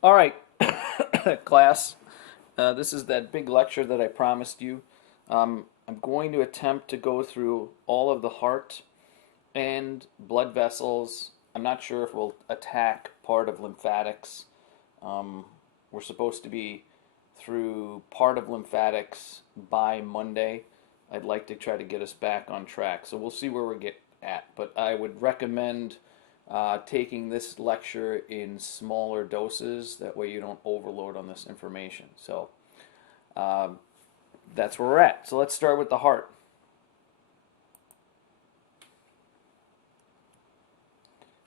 All right, class. This is that big lecture that I promised you. I'm going to attempt to go through all of the heart and blood vessels. I'm not sure if we'll attack part of lymphatics. Um, we're supposed to be through part of lymphatics by Monday. I'd like to try to get us back on track. So we'll see where we get at. But I would recommend taking this lecture in smaller doses. That way you don't overload on this information. So um, that's where we're at. So let's start with the heart.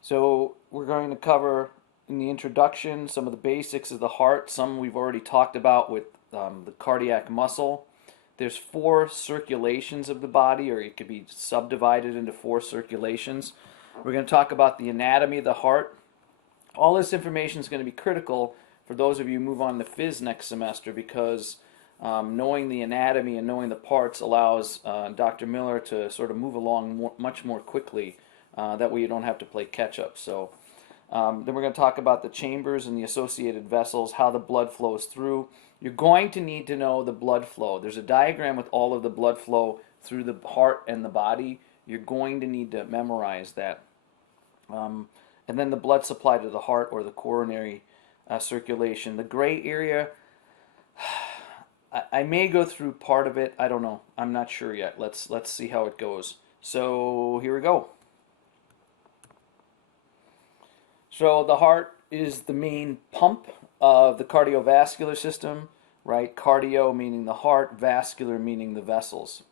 So we're going to cover in the introduction some of the basics of the heart. Some we've already talked about with the cardiac muscle. There's four circulations of the body, or it could be subdivided into four circulations. We're going to talk about the anatomy of the heart. All this information is going to be critical for those of you who move on to phys next semester because knowing the anatomy and knowing the parts allows Dr. Miller to sort of move along much more quickly. That way you don't have to play catch up. So then we're going to talk about the chambers and the associated vessels, how the blood flows through. You're going to need to know the blood flow. There's a diagram with all of the blood flow through the heart and the body. You're going to need to memorize that. And then the blood supply to the heart or the coronary circulation. The gray area, I may go through part of it. I don't know. I'm not sure yet. Let's see how it goes. So here we go. So the heart is the main pump of the cardiovascular system, right? Cardio meaning the heart, vascular meaning the vessels.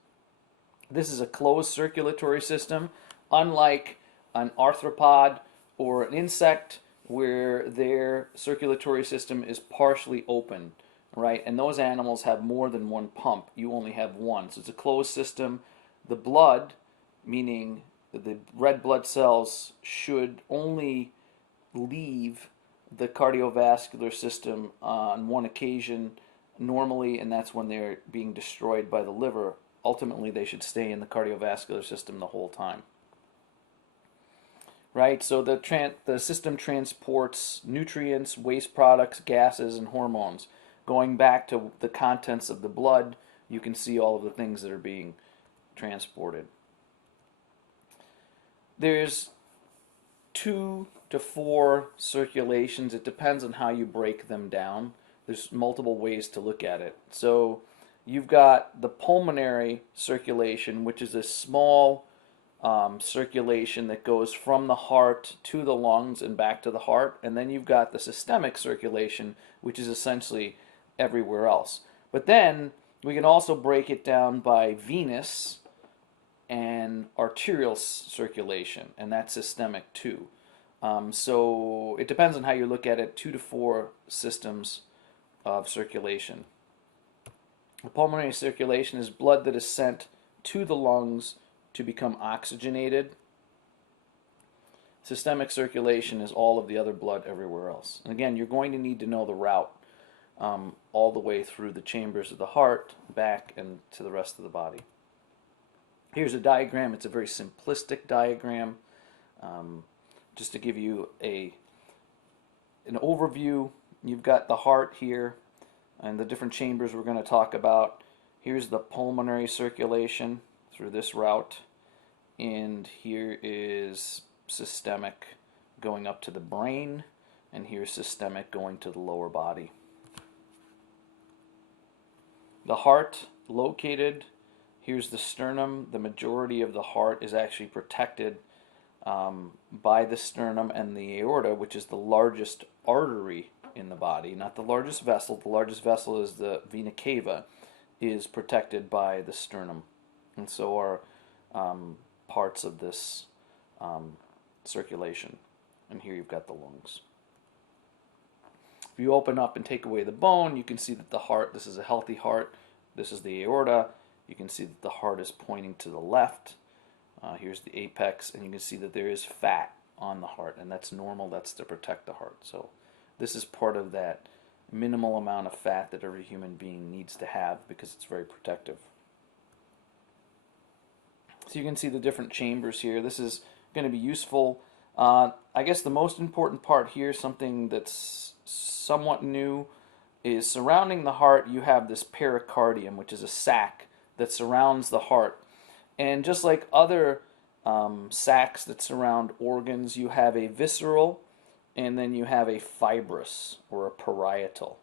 This is a closed circulatory system, unlike an arthropod or an insect where their circulatory system is partially open, right? And those animals have more than one pump. You only have one. So it's a closed system. The blood, meaning the red blood cells, should only leave the cardiovascular system on one occasion normally, and that's when they're being destroyed by the liver. Ultimately, they should stay in the cardiovascular system the whole time. Right? So the system transports nutrients, waste products, gases, and hormones. Going back to the contents of the blood, you can see all of the things that are being transported. There's 2 to 4 circulations. It depends on how you break them down. There's multiple ways to look at it. So you've got the pulmonary circulation, which is a small circulation that goes from the heart to the lungs and back to the heart. And then you've got the systemic circulation, which is essentially everywhere else. But then we can also break it down by venous and arterial circulation, and that's systemic too. So it depends on how you look at it, 2 to 4 systems of circulation. The pulmonary circulation is blood that is sent to the lungs to become oxygenated. Systemic circulation is all of the other blood everywhere else. And again, you're going to need to know the route all the way through the chambers of the heart, back, and to the rest of the body. Here's a diagram. It's a very simplistic diagram. Just to give you an overview, you've got the heart here and the different chambers we're going to talk about. Here's the pulmonary circulation through this route, and here is systemic going up to the brain, and here's systemic going to the lower body. The heart located, here's the sternum. The majority of the heart is actually protected by the sternum and the aorta, which is the largest artery in the body, not the largest vessel. The largest vessel is the vena cava, is protected by the sternum, and so are parts of this circulation. And here you've got the lungs. If you open up and take away the bone, you can see that the heart, this is a healthy heart, this is the aorta. You can see that the heart is pointing to the left. Here's the apex, and you can see that there is fat on the heart, and that's normal. That's to protect the heart. So this is part of that minimal amount of fat that every human being needs to have because it's very protective. So you can see the different chambers here. This is going to be useful I guess the most important part here, something that's somewhat new, is surrounding the heart. You have this pericardium, which is a sac that surrounds the heart. And just like other sacs that surround organs, you have a visceral and then you have a fibrous or a parietal.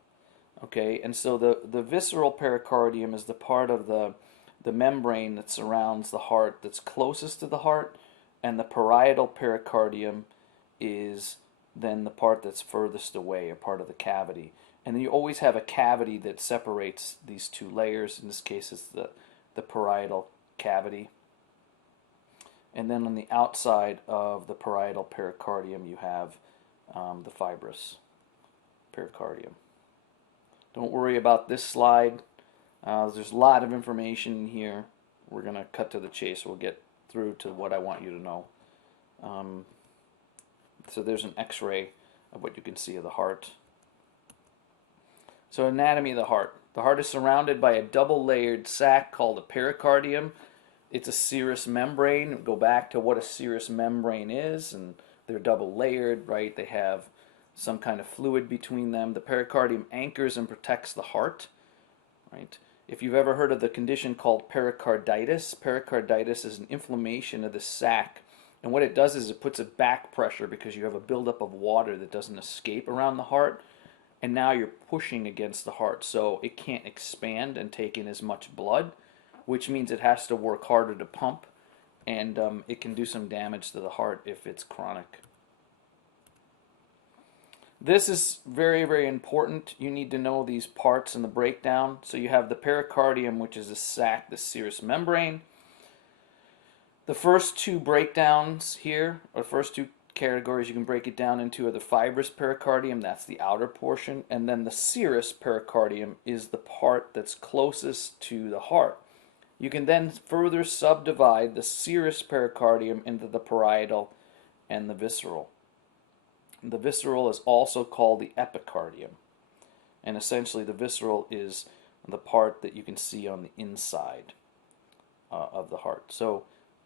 Okay, and so the visceral pericardium is the part of the membrane that surrounds the heart that's closest to the heart, and the parietal pericardium is then the part that's furthest away, or part of the cavity. And then you always have a cavity that separates these two layers. In this case, it's the parietal cavity. And then on the outside of the parietal pericardium, you have the fibrous pericardium. Don't worry about this slide. There's a lot of information in here. We're going to cut to the chase. We'll get through to what I want you to know. So there's an x-ray of what you can see of the heart. So anatomy of the heart. The heart is surrounded by a double-layered sac called a pericardium. It's a serous membrane. Go back to what a serous membrane is, and they're double-layered, right? They have some kind of fluid between them. The pericardium anchors and protects the heart, right? If you've ever heard of the condition called pericarditis, pericarditis is an inflammation of the sac. And what it does is it puts a back pressure because you have a buildup of water that doesn't escape around the heart. And now you're pushing against the heart. So it can't expand and take in as much blood, which means it has to work harder to pump. And it can do some damage to the heart if it's chronic. This is very, very important. You need to know these parts in the breakdown. So you have the pericardium, which is a sac, the serous membrane. The first two breakdowns here, or first two categories you can break it down into, are the fibrous pericardium, that's the outer portion, and then the serous pericardium is the part that's closest to the heart. You can then further subdivide the serous pericardium into the parietal and the visceral. The visceral is also called the epicardium. And essentially the visceral is the part that you can see on the inside of the heart. So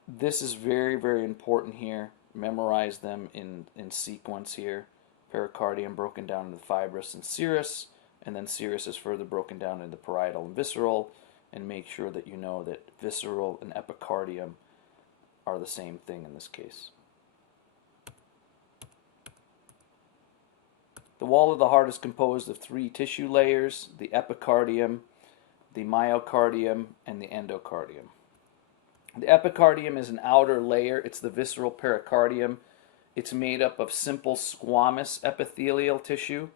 this is very, very important here. Memorize them in sequence here. Pericardium broken down into fibrous and serous, and then serous is further broken down into parietal and visceral, and make sure that you know that visceral and epicardium are the same thing in this case. The wall of the heart is composed of three tissue layers: the epicardium, the myocardium, and the endocardium. The epicardium is an outer layer. It's the visceral pericardium. It's made up of simple squamous epithelial tissue,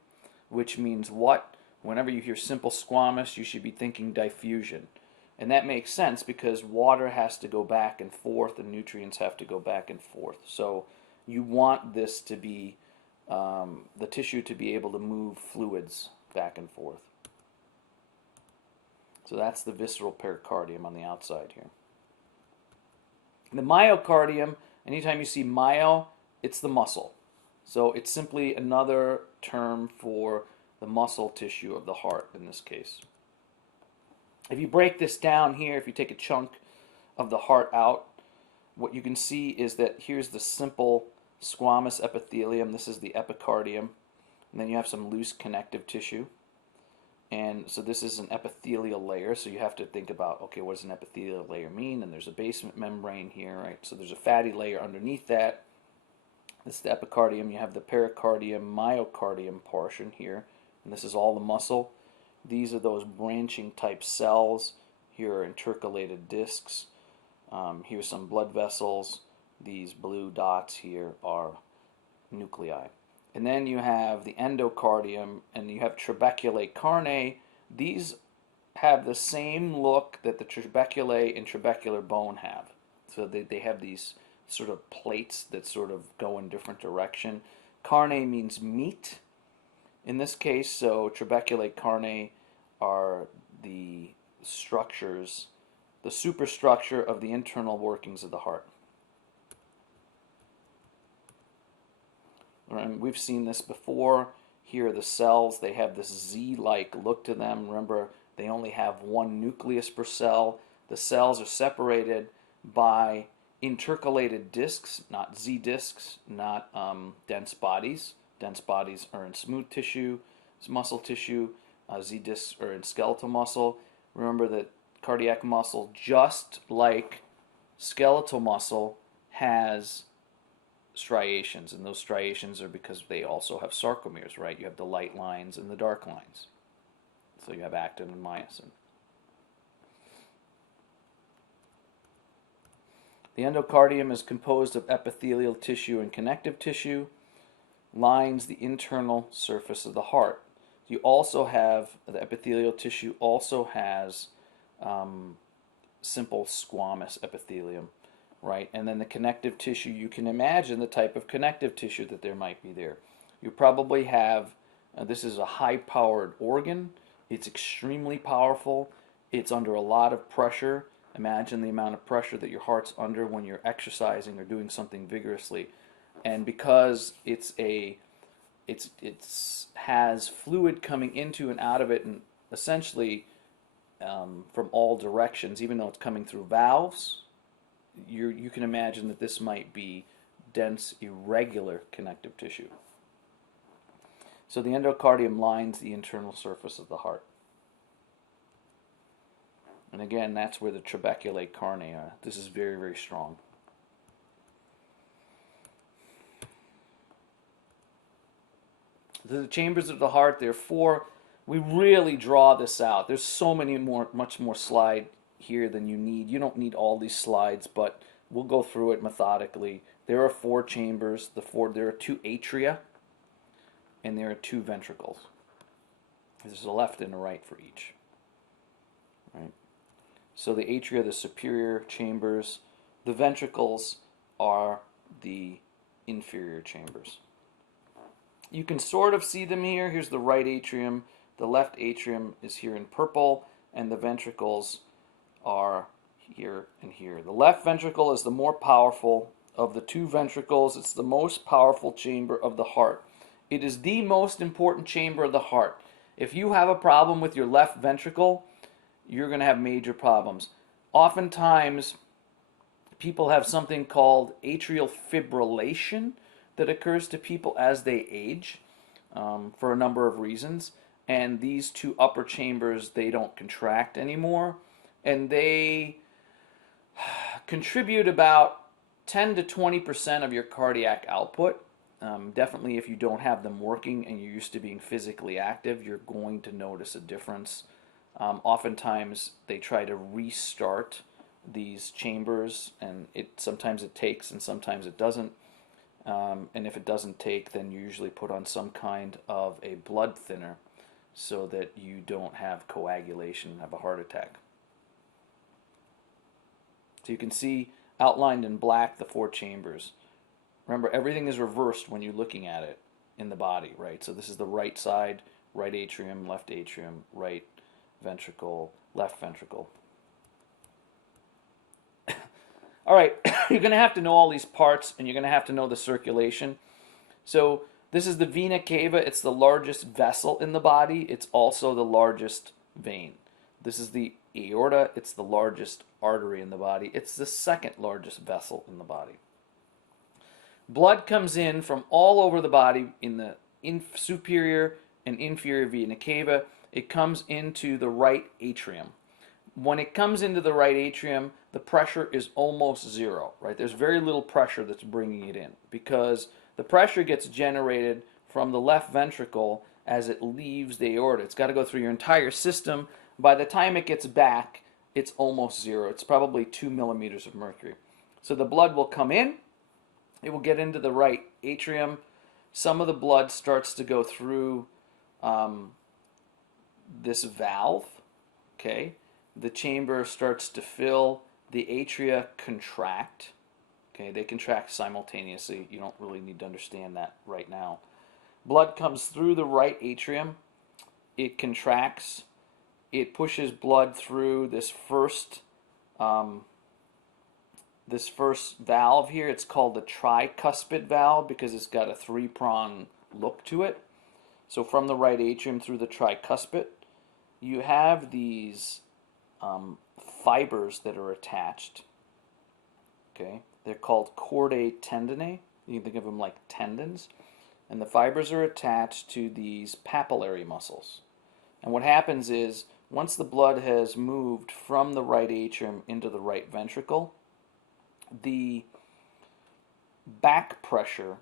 which means what? Whenever you hear simple squamous, you should be thinking diffusion. And that makes sense because water has to go back and forth and nutrients have to go back and forth. So you want this to be the tissue to be able to move fluids back and forth. So that's the visceral pericardium on the outside here. The myocardium, anytime you see myo, it's the muscle. So it's simply another term for the muscle tissue of the heart in this case. If you break this down here, if you take a chunk of the heart out, what you can see is that here's the simple squamous epithelium. This is the epicardium. And then you have some loose connective tissue. And so this is an epithelial layer. So you have to think about, okay, what does an epithelial layer mean? And there's a basement membrane here, right? So there's a fatty layer underneath that. This is the epicardium. You have the pericardium, myocardium portion here. And this is all the muscle. These are those branching type cells. Here are intercalated discs. Here's some blood vessels. These blue dots here are nuclei. And then you have the endocardium, and you have trabeculae carneae. These have the same look that the trabeculae and trabecular bone have. So they have these sort of plates that sort of go in different direction. Carneae means meat in this case, so trabeculae carneae are the structures, the superstructure of the internal workings of the heart. And we've seen this before. Here are the cells. They have this Z-like look to them. Remember, they only have one nucleus per cell. The cells are separated by intercalated discs, not Z discs, not dense bodies. Dense bodies are in smooth tissue, muscle tissue. Z discs are in skeletal muscle. Remember that cardiac muscle, just like skeletal muscle, has striations, and those striations are because they also have sarcomeres, right? You have the light lines and the dark lines. So you have actin and myosin. The endocardium is composed of epithelial tissue and connective tissue, lines the internal surface of the heart. You also have, the epithelial tissue also has simple squamous epithelium, right? And then the connective tissue, you can imagine the type of connective tissue that there might be there. You probably have, this is a high-powered organ. It's extremely powerful. It's under a lot of pressure. Imagine the amount of pressure that your heart's under when you're exercising or doing something vigorously. And because it's has fluid coming into and out of it, and essentially from all directions, even though it's coming through valves, you can imagine that this might be dense, irregular connective tissue. So the endocardium lines the internal surface of the heart. And again, that's where the trabeculate carne are. This is very, very strong. The chambers of the heart, there are four. We really draw this out. There's so many more, much more slide here than you need. You don't need all these slides, but we'll go through it methodically. There are four chambers. There are two atria, and there are two ventricles. There's a left and a right for each. Right. So the atria, the superior chambers. The ventricles are the inferior chambers. You can sort of see them here. Here's the right atrium. The left atrium is here in purple, and the ventricles are here and here. The left ventricle is the more powerful of the two ventricles. It's the most powerful chamber of the heart. It is the most important chamber of the heart. If you have a problem with your left ventricle, you're going to have major problems. Oftentimes, people have something called atrial fibrillation that occurs to people as they age for a number of reasons. And these two upper chambers, they don't contract anymore. And they contribute about 10 to 20% of your cardiac output. Definitely if you don't have them working and you're used to being physically active, you're going to notice a difference. Oftentimes they try to restart these chambers, and sometimes it takes and sometimes it doesn't. And if it doesn't take, then you usually put on some kind of a blood thinner so that you don't have coagulation and have a heart attack. So you can see outlined in black the four chambers. Remember, everything is reversed when you're looking at it in the body, right? So this is the right side, right atrium, right ventricle, left ventricle. All right, you're going to have to know all these parts, and you're going to have to know the circulation. So this is the vena cava. It's the largest vessel in the body. It's also the largest vein. This is the aorta. It's the largest artery in the body. It's the second largest vessel in the body. Blood comes in from all over the body in the superior and inferior vena cava. It comes into the right atrium. When it comes into the right atrium, the pressure is almost zero, right? There's very little pressure that's bringing it in because the pressure gets generated from the left ventricle as it leaves the aorta. It's got to go through your entire system. By the time it gets back, it's almost zero. It's probably 2 millimeters of mercury. So the blood will come in. It will get into the right atrium. Some of the blood starts to go through this valve, okay? The chamber starts to fill, the atria contract. Okay, they contract simultaneously. You don't really need to understand that right now. Blood comes through the right atrium. It contracts. It pushes blood through this first valve here. It's called the tricuspid valve because it's got a three-prong look to it. So from the right atrium through the tricuspid, you have these fibers that are attached, Okay, they're called chordae tendineae. You can think of them like tendons, and the fibers are attached to these papillary muscles. And what happens is, once the blood has moved from the right atrium into the right ventricle, the back pressure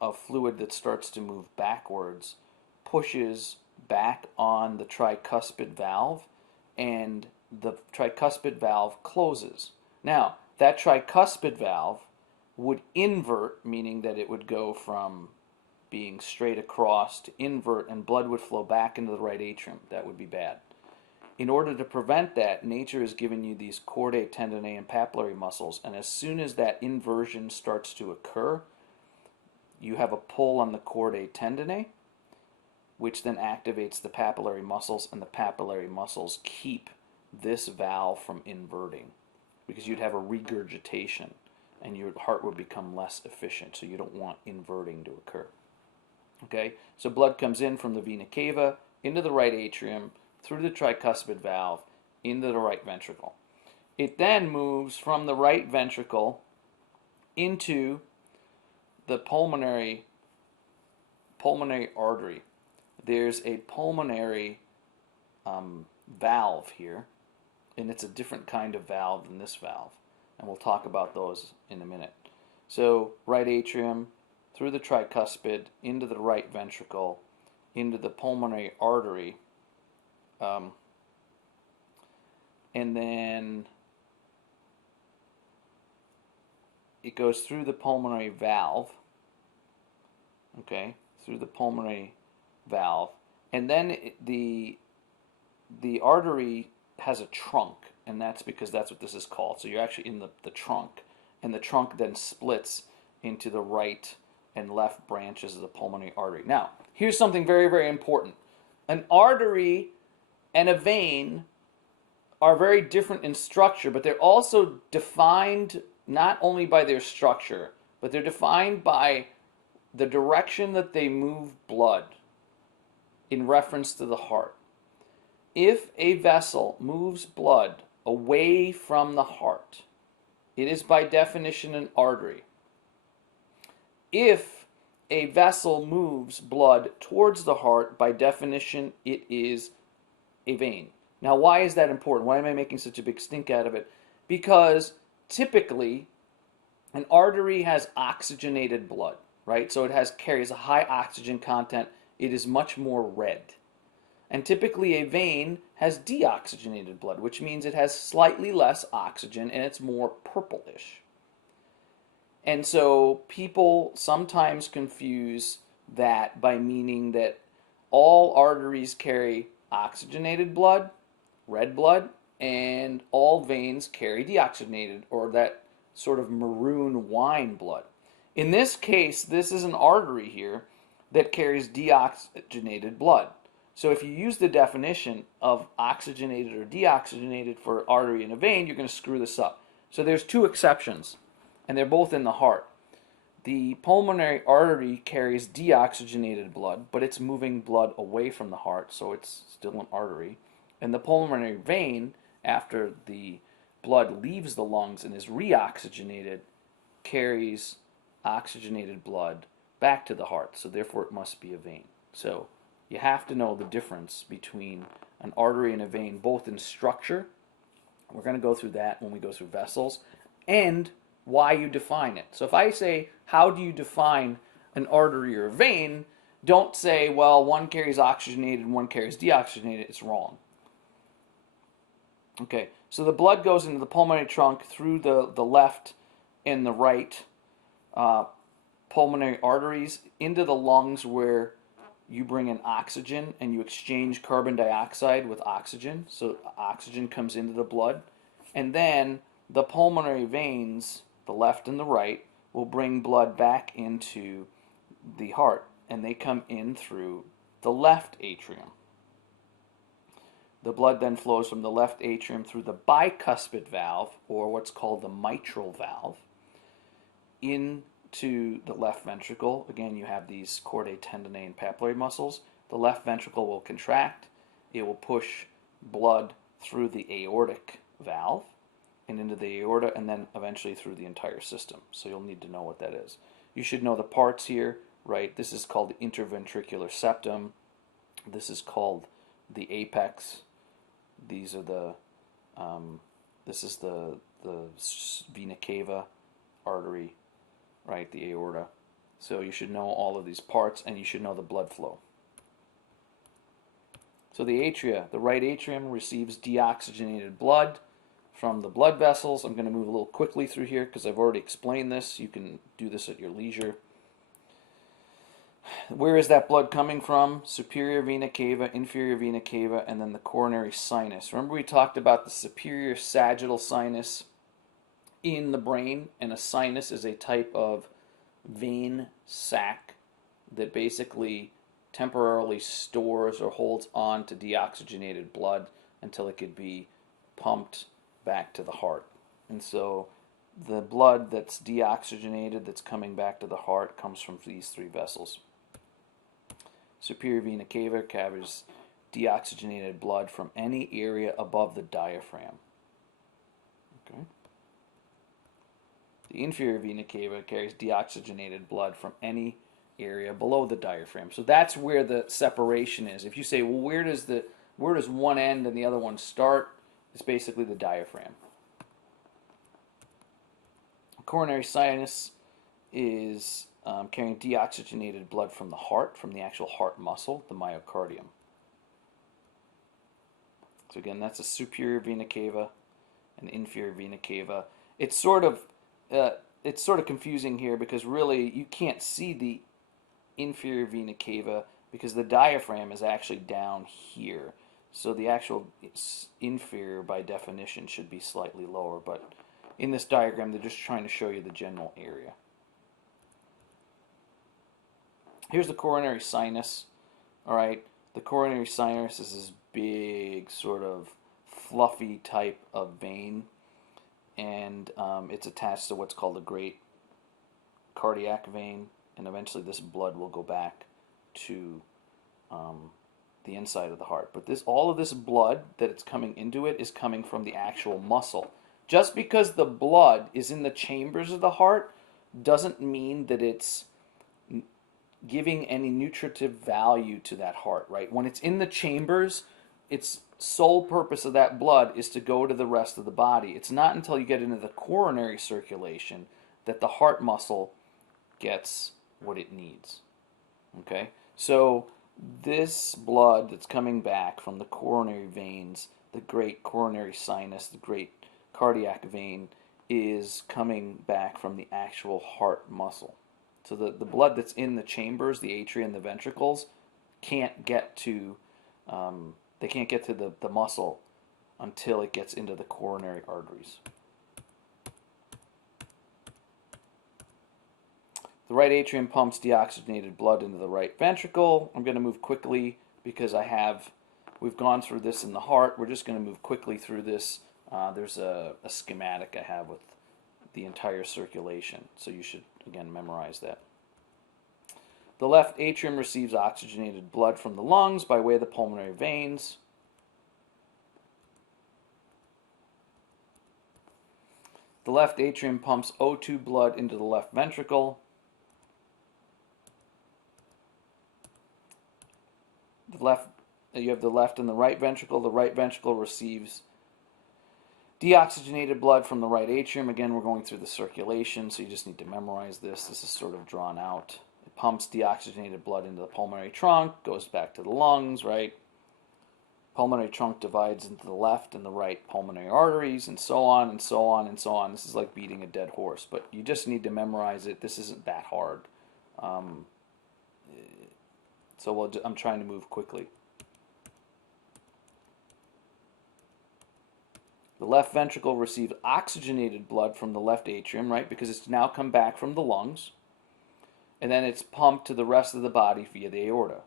of fluid that starts to move backwards pushes back on the tricuspid valve, and the tricuspid valve closes. Now, that tricuspid valve would invert, meaning that it would go from being straight across to invert, and blood would flow back into the right atrium. That would be bad. In order to prevent that, nature has given you these chordae tendineae and papillary muscles, and as soon as that inversion starts to occur, you have a pull on the chordae tendineae, which then activates the papillary muscles, and the papillary muscles keep this valve from inverting, because you'd have a regurgitation and your heart would become less efficient, so you don't want inverting to occur. Okay, so blood comes in from the vena cava into the right atrium, through the tricuspid valve, into the right ventricle. It then moves from the right ventricle into the pulmonary artery. There's a pulmonary valve here, and it's a different kind of valve than this valve, and we'll talk about those in a minute. So right atrium, through the tricuspid, into the right ventricle, into the pulmonary artery, and then it goes through the pulmonary valve, okay, through the pulmonary valve, and then the artery has a trunk, and that's because that's what this is called. So you're actually in the trunk, and the trunk then splits into the right and left branches of the pulmonary artery. Now, here's something very, very important. An artery and a vein are very different in structure, but they're also defined not only by their structure, but they're defined by the direction that they move blood in reference to the heart. If a vessel moves blood away from the heart, it is by definition an artery. If a vessel moves blood towards the heart, by definition, it is a vein. Now, why is that important? Why am I making such a big stink out of it? Because typically, an artery has oxygenated blood, right? So it carries a high oxygen content. It is much more red. And typically, a vein has deoxygenated blood, which means it has slightly less oxygen and it's more purplish. And so people sometimes confuse that by meaning that all arteries carry oxygenated blood, red blood, and all veins carry deoxygenated, or that sort of maroon wine blood. In this case, this is an artery here that carries deoxygenated blood. So if you use the definition of oxygenated or deoxygenated for artery and a vein, you're going to screw this up. So there's two exceptions, and they're both in the heart. The pulmonary artery carries deoxygenated blood, but it's moving blood away from the heart, so it's still an artery. And the pulmonary vein, after the blood leaves the lungs and is reoxygenated, carries oxygenated blood back to the heart, so therefore it must be a vein. So you have to know the difference between an artery and a vein, both in structure. We're going to go through that when we go through vessels, and why you define it. So if I say, how do you define an artery or a vein, don't say, well, one carries oxygenated and one carries deoxygenated. It's wrong. Okay, so the blood goes into the pulmonary trunk through the left and the right pulmonary arteries into the lungs, where you bring in oxygen and you exchange carbon dioxide with oxygen. So oxygen comes into the blood. And then the pulmonary veins, the left and the right, will bring blood back into the heart, and they come in through the left atrium. The blood then flows from the left atrium through the bicuspid valve, or what's called the mitral valve, into the left ventricle. Again, you have these chordae tendineae and papillary muscles. The left ventricle will contract. It will push blood through the aortic valve, and into the aorta, and then eventually through the entire system. So you'll need to know what that is. You should know the parts here, right? This is called the interventricular septum. This is called the apex. These are the, this is the vena cava artery, right? The aorta. So you should know all of these parts, and you should know the blood flow. So the atria, the right atrium receives deoxygenated blood from the blood vessels. I'm going to move a little quickly through here because I've already explained this. You can do this at your leisure. Where is that blood coming from? Superior vena cava, inferior vena cava, and then the coronary sinus. Remember we talked about the superior sagittal sinus in the brain, and a sinus is a type of vein sac that basically temporarily stores or holds on to deoxygenated blood until it could be pumped back to the heart. And so the blood that's deoxygenated that's coming back to the heart comes from these three vessels. Superior vena cava carries deoxygenated blood from any area above the diaphragm. Okay. The inferior vena cava carries deoxygenated blood from any area below the diaphragm. So that's where the separation is. If you say, well, where does one end and the other one start? It's basically the diaphragm. Coronary sinus is carrying deoxygenated blood from the heart, from the actual heart muscle, the myocardium. So again, that's a superior vena cava and inferior vena cava. It's sort of confusing here because really you can't see the inferior vena cava because the diaphragm is actually down here. So the actual inferior, by definition, should be slightly lower. But in this diagram, they're just trying to show you the general area. Here's the coronary sinus. All right, the coronary sinus is this big, sort of fluffy type of vein, and it's attached to what's called the great cardiac vein, and eventually this blood will go back to the inside of the heart. But all of this blood that it's coming into it is coming from the actual muscle. Just because the blood is in the chambers of the heart doesn't mean that it's giving any nutritive value to that heart, right? When it's in the chambers, its sole purpose of that blood is to go to the rest of the body. It's not until you get into the coronary circulation that the heart muscle gets what it needs. Okay? So this blood that's coming back from the coronary veins, the great coronary sinus, the great cardiac vein, is coming back from the actual heart muscle. So the blood that's in the chambers, the atria and the ventricles, can't get to the muscle until it gets into the coronary arteries. The right atrium pumps deoxygenated blood into the right ventricle. I'm going to move quickly because we've gone through this in the heart. We're just going to move quickly through this. There's a schematic I have with the entire circulation, so you should, again, memorize that. The left atrium receives oxygenated blood from the lungs by way of the pulmonary veins. The left atrium pumps O2 blood into the left ventricle. You have the left and the right ventricle. The right ventricle receives deoxygenated blood from the right atrium. Again, we're going through the circulation, so you just need to memorize this. This is sort of drawn out. It pumps deoxygenated blood into the pulmonary trunk, goes back to the lungs, right? Pulmonary trunk divides into the left and the right pulmonary arteries, and so on and so on and so on. This is like beating a dead horse, but you just need to memorize it. This isn't that hard. I'm trying to move quickly. The left ventricle receives oxygenated blood from the left atrium, right? Because it's now come back from the lungs. And then it's pumped to the rest of the body via the aorta.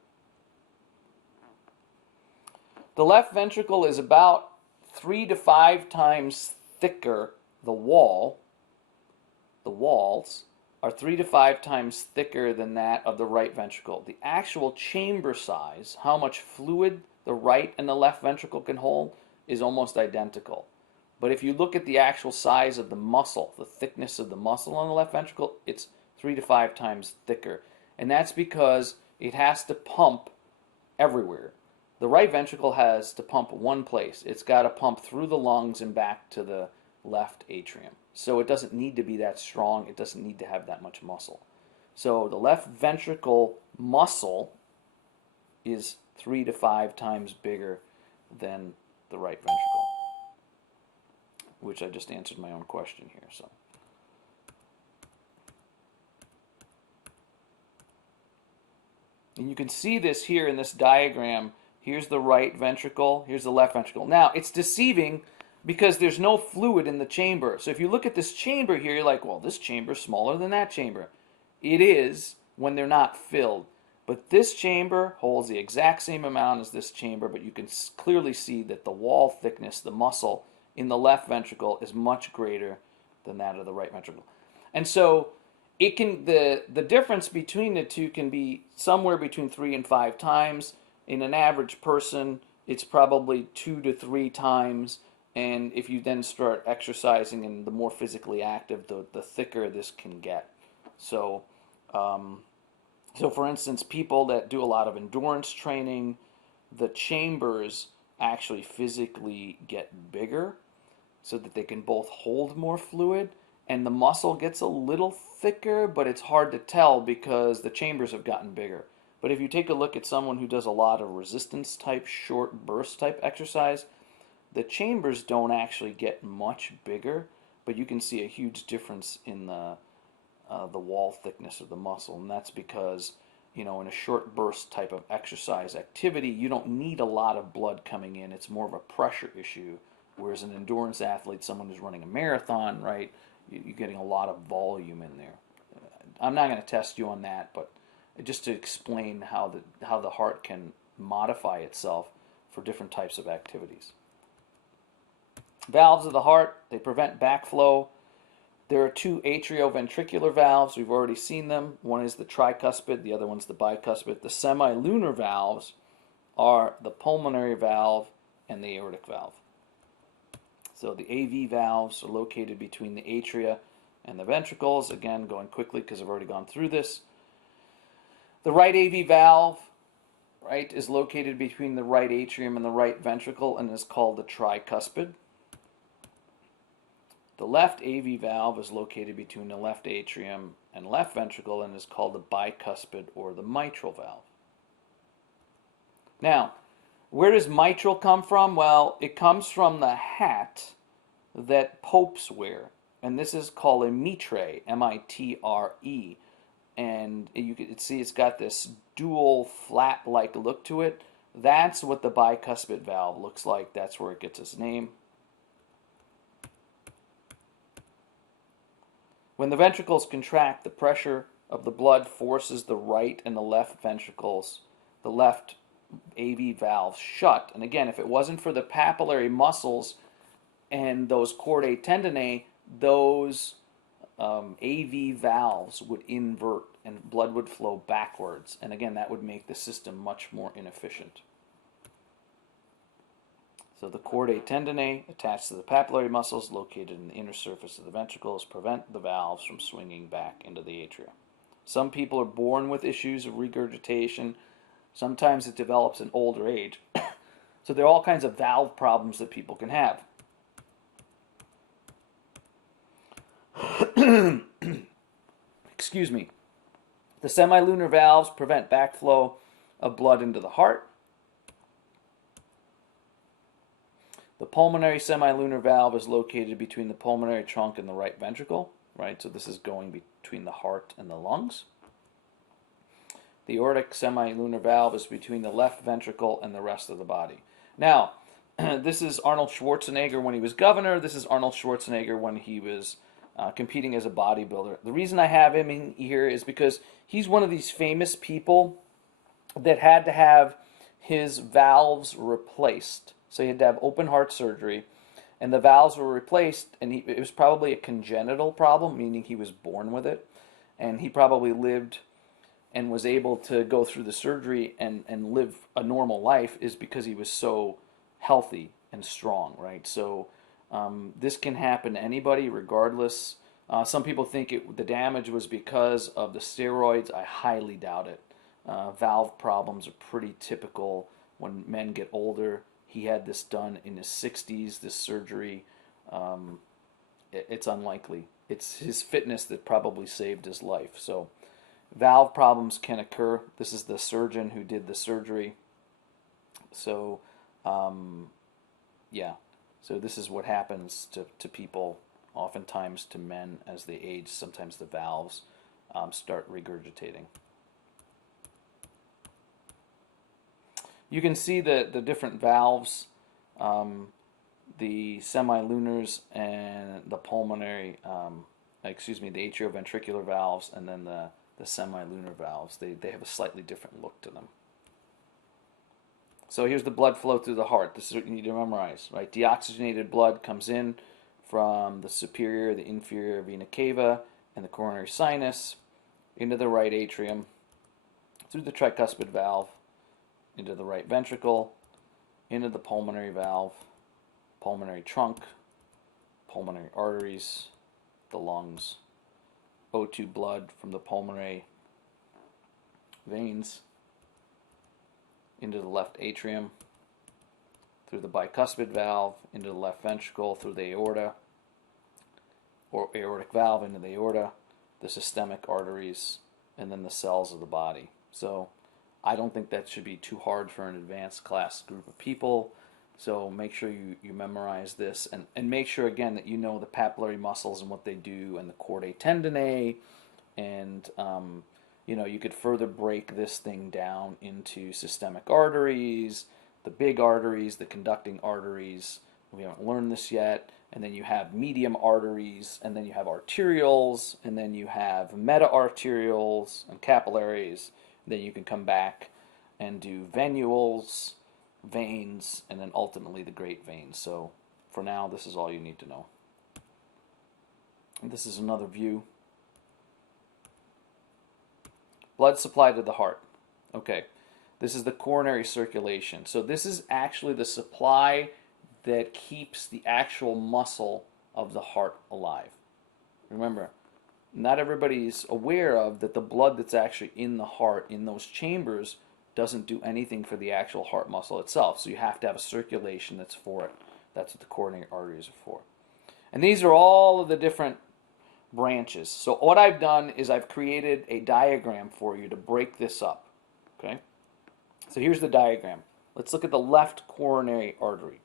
The left ventricle is about 3 to 5 times thicker. The walls are 3 to 5 times thicker than that of the right ventricle. The actual chamber size, how much fluid the right and the left ventricle can hold, is almost identical. But if you look at the actual size of the muscle, the thickness of the muscle on the left ventricle, it's 3 to 5 times thicker. And that's because it has to pump everywhere. The right ventricle has to pump one place. It's got to pump through the lungs and back to the left atrium. So it doesn't need to be that strong. It doesn't need to have that much muscle. So the left ventricle muscle is 3 to 5 times bigger than the right ventricle, which I just answered my own question here. So, and you can see this here in this diagram. Here's the right ventricle, here's the left ventricle. Now, it's deceiving because there's no fluid in the chamber. So if you look at this chamber here, you're like, well, this chamber's smaller than that chamber. It is when they're not filled. But this chamber holds the exact same amount as this chamber, but you can clearly see that the wall thickness, the muscle in the left ventricle, is much greater than that of the right ventricle. And so it can the difference between the two can be somewhere between 3 and 5 times. In an average person, it's probably 2 to 3 times. And if you then start exercising and the more physically active, the thicker this can get. So for instance, people that do a lot of endurance training, the chambers actually physically get bigger so that they can both hold more fluid, and the muscle gets a little thicker, but it's hard to tell because the chambers have gotten bigger. But if you take a look at someone who does a lot of resistance type, short burst type exercise, the chambers don't actually get much bigger, but you can see a huge difference in the wall thickness of the muscle, and that's because, in a short burst type of exercise activity, you don't need a lot of blood coming in. It's more of a pressure issue, whereas an endurance athlete, someone who's running a marathon, right, you're getting a lot of volume in there. I'm not going to test you on that, but just to explain how the heart can modify itself for different types of activities. Valves of the heart, they prevent backflow. There are 2 atrioventricular valves. We've already seen them. One is the tricuspid, the other one's the bicuspid. The semilunar valves are the pulmonary valve and the aortic valve. So the AV valves are located between the atria and the ventricles. Again, going quickly because I've already gone through this. The right AV valve, right, is located between the right atrium and the right ventricle and is called the tricuspid. The left AV valve is located between the left atrium and left ventricle and is called the bicuspid or the mitral valve. Now, where does mitral come from? Well, it comes from the hat that popes wear, and this is called a mitre, M-I-T-R-E. And you can see it's got this dual flap-like look to it. That's what the bicuspid valve looks like. That's where it gets its name. When the ventricles contract, the pressure of the blood forces the right and the left ventricles, the left AV valves shut. And again, if it wasn't for the papillary muscles and those chordae tendineae, those AV valves would invert and blood would flow backwards. And again, that would make the system much more inefficient. So the chordae tendineae attached to the papillary muscles located in the inner surface of the ventricles prevent the valves from swinging back into the atria. Some people are born with issues of regurgitation. Sometimes it develops in older age. So there are all kinds of valve problems that people can have. Excuse me. The semilunar valves prevent backflow of blood into the heart. The pulmonary semilunar valve is located between the pulmonary trunk and the right ventricle, right? So this is going between the heart and the lungs. The aortic semilunar valve is between the left ventricle and the rest of the body. Now, this is Arnold Schwarzenegger when he was governor. This is Arnold Schwarzenegger when he was competing as a bodybuilder. The reason I have him in here is because he's one of these famous people that had to have his valves replaced. So he had to have open heart surgery, and the valves were replaced, and it was probably a congenital problem, meaning he was born with it, and he probably lived and was able to go through the surgery and live a normal life is because he was so healthy and strong, right? So This can happen to anybody, regardless. Some people think the damage was because of the steroids. I highly doubt it. Valve problems are pretty typical when men get older. He had this done in his 60s, this surgery. It's unlikely. It's his fitness that probably saved his life. So, valve problems can occur. This is the surgeon who did the surgery. So, yeah. So this is what happens to people, oftentimes to men as they age. Sometimes the valves start regurgitating. You can see the different valves, the semilunars and the pulmonary, the atrioventricular valves, and then the semilunar valves. They have a slightly different look to them. So here's the blood flow through the heart. This is what you need to memorize, right? Deoxygenated blood comes in from the superior, the inferior vena cava, and the coronary sinus into the right atrium, through the tricuspid valve, into the right ventricle, into the pulmonary valve, pulmonary trunk, pulmonary arteries, the lungs, O2 blood from the pulmonary veins into the left atrium, through the bicuspid valve, into the left ventricle, through the aorta, or aortic valve into the aorta, the systemic arteries, and then the cells of the body. So I don't think that should be too hard for an advanced class group of people. So make sure you memorize this, and make sure, again, that you know the papillary muscles and what they do, and the chordae tendineae, and you could further break this thing down into systemic arteries, the big arteries, the conducting arteries. We haven't learned this yet. And then you have medium arteries, and then you have arterioles, and then you have meta-arterioles and capillaries. Then you can come back and do venules, veins, and then ultimately the great veins. So for now, this is all you need to know. And this is another view. Blood supply to the heart. Okay, this is the coronary circulation. So this is actually the supply that keeps the actual muscle of the heart alive. Remember, not everybody's aware of that the blood that's actually in the heart, in those chambers, doesn't do anything for the actual heart muscle itself. So you have to have a circulation that's for it. That's what the coronary arteries are for. And these are all of the different branches. So what I've done is I've created a diagram for you to break this up. Okay? So here's the diagram. Let's look at the left coronary artery.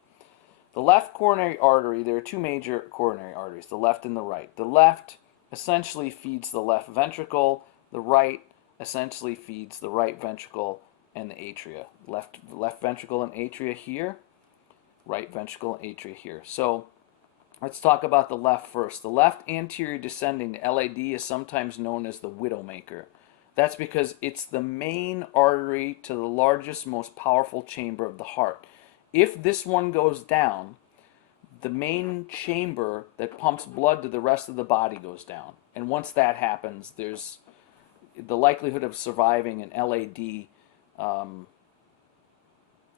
The left coronary artery, there are two major coronary arteries, the left and the right. The left essentially feeds the left ventricle. The right essentially feeds the right ventricle and the atria. Left ventricle and atria here, right ventricle and atria here. So let's talk about the left first. The left anterior descending, the LAD, is sometimes known as the widowmaker. That's because it's the main artery to the largest, most powerful chamber of the heart. If this one goes down, the main chamber that pumps blood to the rest of the body goes down. And once that happens, there's the likelihood of surviving an LAD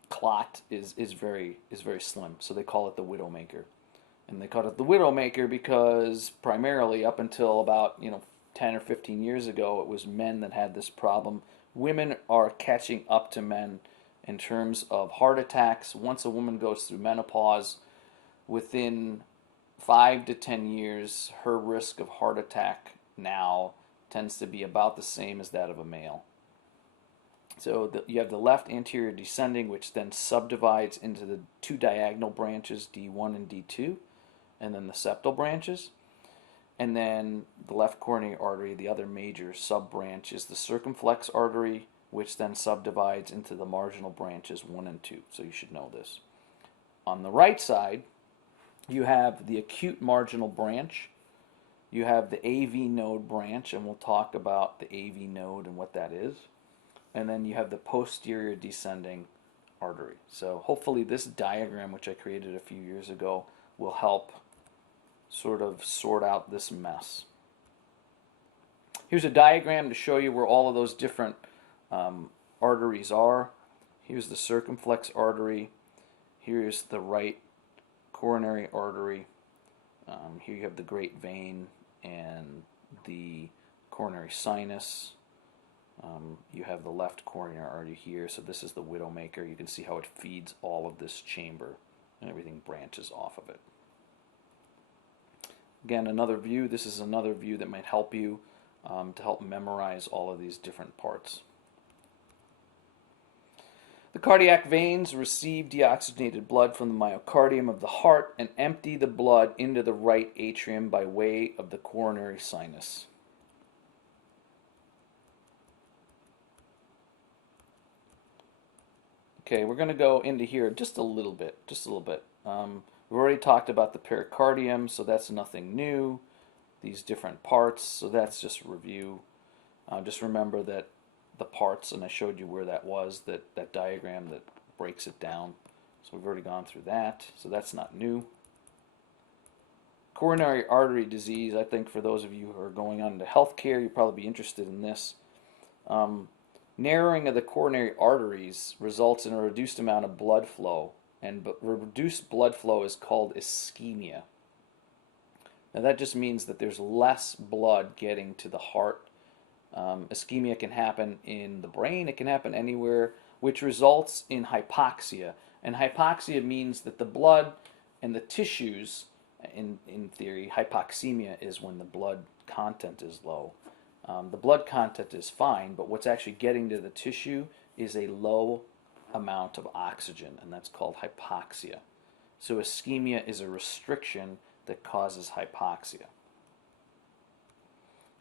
clot is very slim. So they call it the widowmaker. And they call it the widowmaker because primarily up until about 10 or 15 years ago, it was men that had this problem. Women are catching up to men in terms of heart attacks. Once a woman goes through menopause, within 5 to 10 years, her risk of heart attack now tends to be about the same as that of a male. So you have the left anterior descending, which then subdivides into the two diagonal branches, D1 and D2, and then the septal branches. And then the left coronary artery, the other major sub-branch, is the circumflex artery, which then subdivides into the marginal branches 1 and 2. So you should know this. On the right side, you have the acute marginal branch. You have the AV node branch, and we'll talk about the AV node and what that is. And then you have the posterior descending artery. So hopefully this diagram, which I created a few years ago, will help sort of sort out this mess. Here's a diagram to show you where all of those different arteries are. Here's the circumflex artery. Here's the right coronary artery. Here you have the great vein and the coronary sinus. You have the left coronary artery here, so this is the widowmaker. You can see how it feeds all of this chamber, and everything branches off of it. Again, another view. This is another view that might help you to help memorize all of these different parts. The cardiac veins receive deoxygenated blood from the myocardium of the heart and empty the blood into the right atrium by way of the coronary sinus. Okay, we're going to go into here just a little bit. We've already talked about the pericardium, so that's nothing new. These different parts, so that's just review. Just remember that the parts, and I showed you where that was, that diagram that breaks it down. So we've already gone through that, so that's not new. Coronary artery disease, I think for those of you who are going on to healthcare, you'll probably be interested in this. Narrowing of the coronary arteries results in a reduced amount of blood flow, and reduced blood flow is called ischemia. Now that just means that there's less blood getting to the heart. Ischemia can happen in the brain, it can happen anywhere, which results in hypoxia. And hypoxia means that the blood and the tissues, in theory, hypoxemia is when the blood content is low. The blood content is fine, but what's actually getting to the tissue is a low amount of oxygen, and that's called hypoxia. So ischemia is a restriction that causes hypoxia.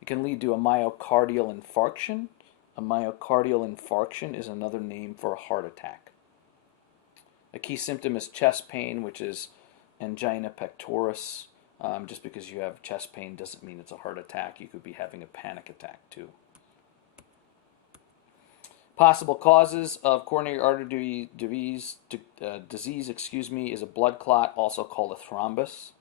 It can lead to a myocardial infarction. A myocardial infarction is another name for a heart attack. A key symptom is chest pain, which is angina pectoris. Just because you have chest pain doesn't mean it's a heart attack. You could be having a panic attack too. Possible causes of coronary artery disease, is a blood clot, also called a thrombus.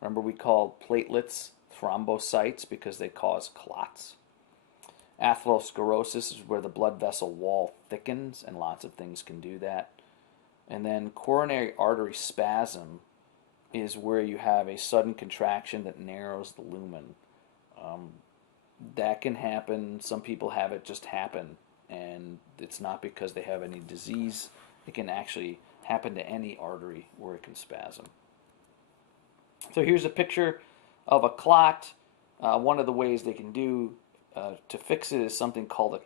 Remember, we called platelets thrombocytes because they cause clots. Atherosclerosis is where the blood vessel wall thickens, and lots of things can do that. And then coronary artery spasm is where you have a sudden contraction that narrows the lumen. That can happen. Some people have it just happen, and it's not because they have any disease. It can actually happen to any artery where it can spasm. So here's a picture of a clot. One of the ways they can do to fix it is something called a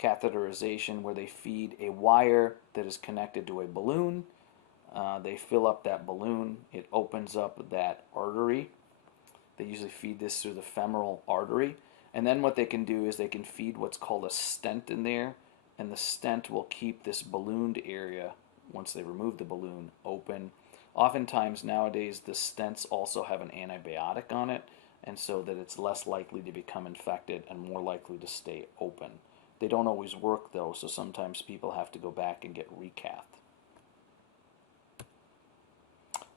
catheterization, where they feed a wire that is connected to a balloon. They fill up that balloon. It opens up that artery. They usually feed this through the femoral artery. And then what they can do is they can feed what's called a stent in there, and the stent will keep this ballooned area, once they remove the balloon, open. Oftentimes nowadays the stents also have an antibiotic on it, and so that it's less likely to become infected and more likely to stay open. They don't always work though, so sometimes people have to go back and get recathed.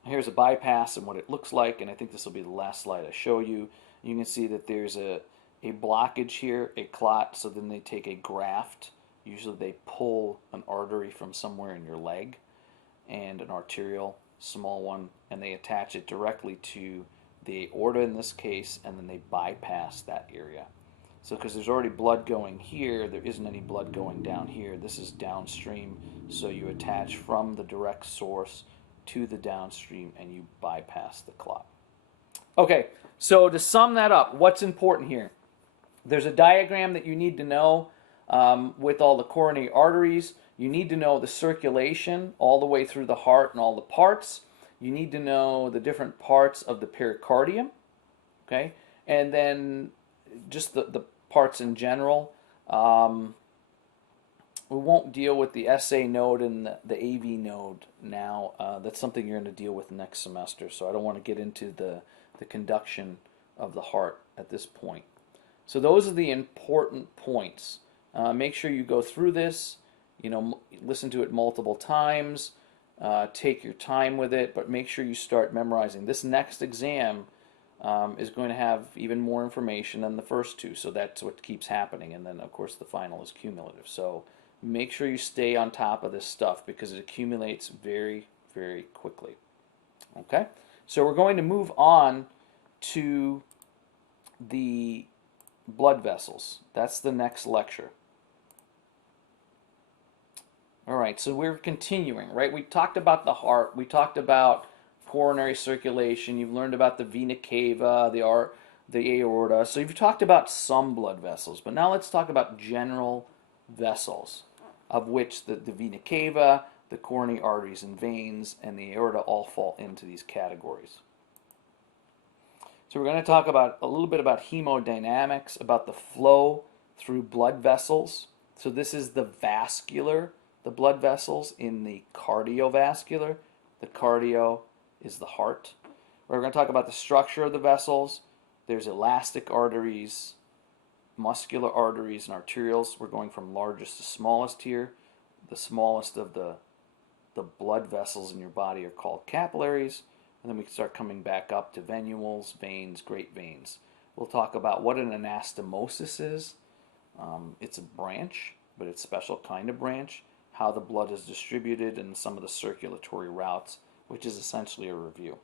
Here's a bypass and what it looks like, and I think this will be the last slide I show you. You can see that there's a blockage here, a clot, so then they take a graft. Usually they pull an artery from somewhere in your leg, and an arterial, small one, and they attach it directly to the aorta in this case, and then they bypass that area. So because there's already blood going here, there isn't any blood going down here. This is downstream, so you attach from the direct source to the downstream and you bypass the clot. Okay, so to sum that up, what's important here? There's a diagram that you need to know with all the coronary arteries. You need to know the circulation all the way through the heart and all the parts. You need to know the different parts of the pericardium, okay? And then just the parts in general. We won't deal with the SA node and the AV node now. That's something you're going to deal with next semester, so I don't want to get into the conduction of the heart at this point. So those are the important points. Make sure you go through this, listen to it multiple times, take your time with it, but make sure you start memorizing. This next exam is going to have even more information than the first two, so that's what keeps happening, and then of course the final is cumulative. So make sure you stay on top of this stuff because it accumulates very, very quickly. Okay? So we're going to move on to the blood vessels. That's the next lecture. All right, so we're continuing, right? We talked about the heart. We talked about coronary circulation. You've learned about the vena cava, the aorta. So you've talked about some blood vessels, but now let's talk about general vessels, of which the vena cava, the coronary arteries and veins, and the aorta all fall into these categories. So we're going to talk about a little bit about hemodynamics, about the flow through blood vessels. So this is the blood vessels in the cardiovascular. The cardio is the heart. We're going to talk about the structure of the vessels. There's elastic arteries, muscular arteries, and arterioles. We're going from largest to smallest here. The smallest of the blood vessels in your body are called capillaries. And then we can start coming back up to venules, veins, great veins. We'll talk about what an anastomosis is. It's a branch, but it's a special kind of branch. How the blood is distributed and some of the circulatory routes, which is essentially a review.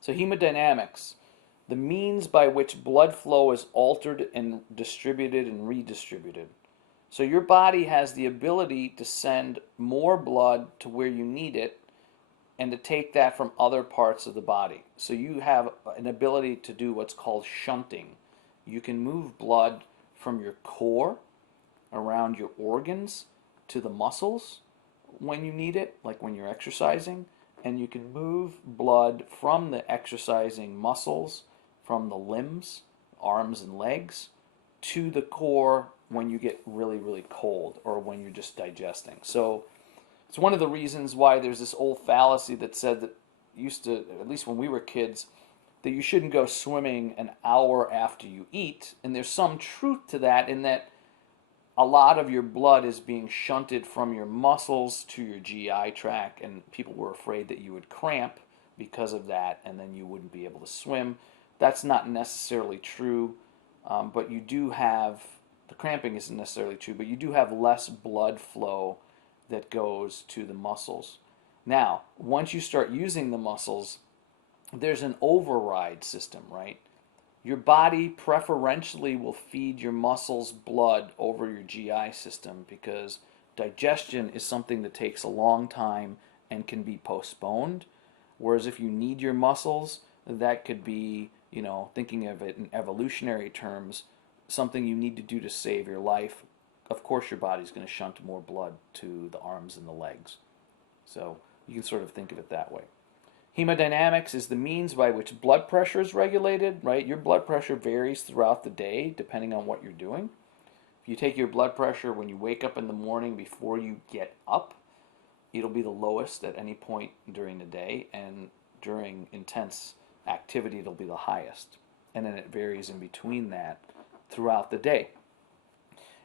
So hemodynamics, the means by which blood flow is altered and distributed and redistributed. So your body has the ability to send more blood to where you need it and to take that from other parts of the body. So you have an ability to do what's called shunting. You can move blood from your core around your organs to the muscles when you need it, like when you're exercising, and you can move blood from the exercising muscles, from the limbs, arms and legs, to the core when you get really, really cold or when you're just digesting. So it's one of the reasons why there's this old fallacy that said that used to, at least when we were kids, that you shouldn't go swimming an hour after you eat. And there's some truth to that in that a lot of your blood is being shunted from your muscles to your GI tract, and people were afraid that you would cramp because of that, and then you wouldn't be able to swim. That's not necessarily true, but you do have, the cramping isn't necessarily true, but you do have less blood flow that goes to the muscles. Now, once you start using the muscles, there's an override system, right? Your body preferentially will feed your muscles blood over your GI system because digestion is something that takes a long time and can be postponed. Whereas if you need your muscles, that could be, thinking of it in evolutionary terms, something you need to do to save your life. Of course, your body's going to shunt more blood to the arms and the legs. So you can sort of think of it that way. Hemodynamics is the means by which blood pressure is regulated, right? Your blood pressure varies throughout the day depending on what you're doing. If you take your blood pressure when you wake up in the morning before you get up, it'll be the lowest at any point during the day, and during intense activity it'll be the highest. And then it varies in between that throughout the day.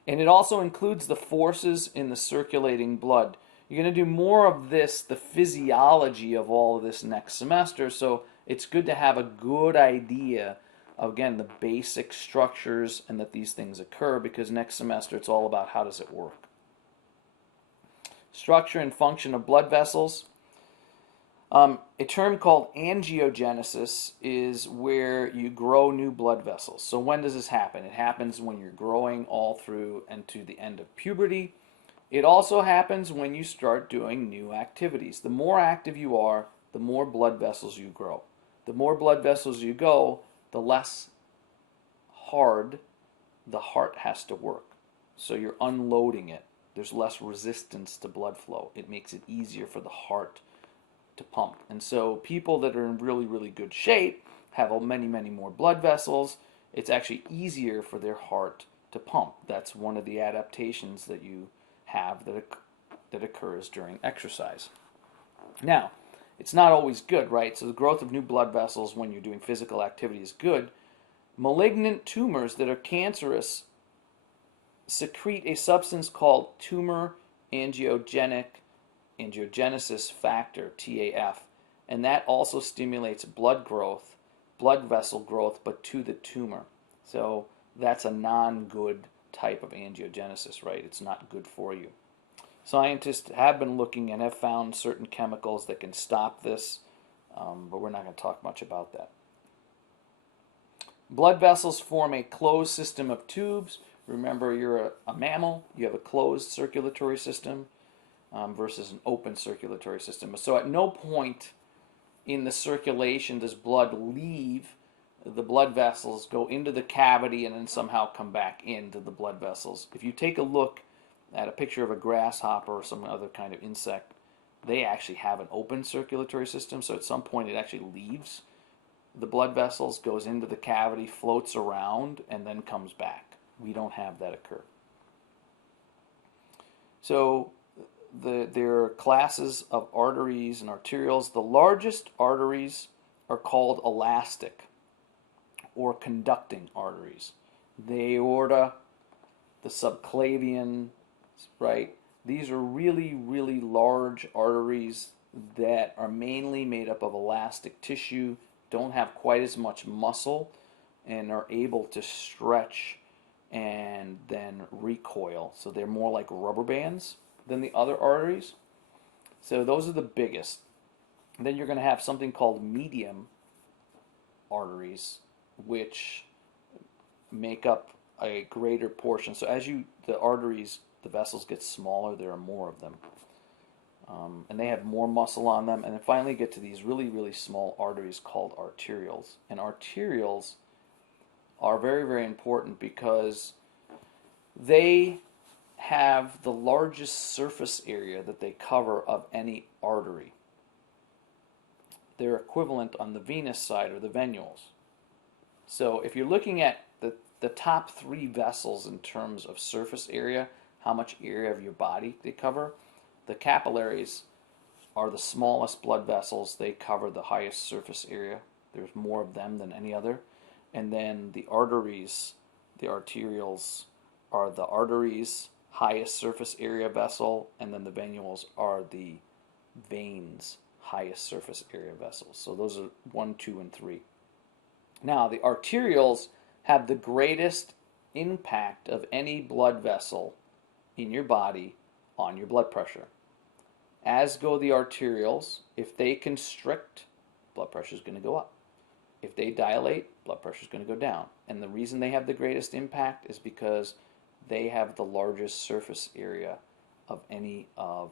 And it also includes the forces in the circulating blood. You're going to do more of this, the physiology of all of this next semester, so it's good to have a good idea of, again, the basic structures and that these things occur, because next semester it's all about how does it work. Structure and function of blood vessels. A term called angiogenesis is where you grow new blood vessels. So when does this happen? It happens when you're growing all through and to the end of puberty. It also happens when you start doing new activities. The more active you are, the more blood vessels you grow. The more blood vessels you go, the less hard the heart has to work. So you're unloading it. There's less resistance to blood flow. It makes it easier for the heart to pump. And so people that are in really, really good shape have many, many more blood vessels. It's actually easier for their heart to pump. That's one of the adaptations that you have that occurs during exercise. Now, it's not always good, right? So the growth of new blood vessels when you're doing physical activity is good. Malignant tumors that are cancerous secrete a substance called tumor angiogenesis factor, TAF, and that also stimulates blood growth, blood vessel growth, but to the tumor. So that's a non-good type of angiogenesis, right? It's not good for you. Scientists have been looking and have found certain chemicals that can stop this, but we're not going to talk much about that. Blood vessels form a closed system of tubes. Remember, you're a mammal, you have a closed circulatory system versus an open circulatory system. So at no point in the circulation does blood leave the blood vessels, go into the cavity, and then somehow come back into the blood vessels. If you take a look at a picture of a grasshopper or some other kind of insect, they actually have an open circulatory system, so at some point it actually leaves the blood vessels, goes into the cavity, floats around, and then comes back. We don't have that occur. So there are classes of arteries and arterioles. The largest arteries are called elastic or conducting arteries. The aorta, the subclavian, right? These are really, really large arteries that are mainly made up of elastic tissue, don't have quite as much muscle, and are able to stretch and then recoil. So they're more like rubber bands than the other arteries. So those are the biggest. And then you're going to have something called medium arteries, which make up a greater portion. So as the arteries, the vessels get smaller, there are more of them. And they have more muscle on them. And then finally get to these really, really small arteries called arterioles. And arterioles are very, very important because they have the largest surface area that they cover of any artery. They're equivalent on the venous side or the venules. So if you're looking at the top three vessels in terms of surface area, how much area of your body they cover, the capillaries are the smallest blood vessels. They cover the highest surface area. There's more of them than any other. And then the arteries, the arterioles, are the arteries' highest surface area vessel, and then the venules are the veins' highest surface area vessels. So those are 1, 2, and 3. Now, the arterioles have the greatest impact of any blood vessel in your body on your blood pressure. As go the arterioles. If they constrict, blood pressure is going to go up. If they dilate, blood pressure is going to go down. And the reason they have the greatest impact is because they have the largest surface area of any of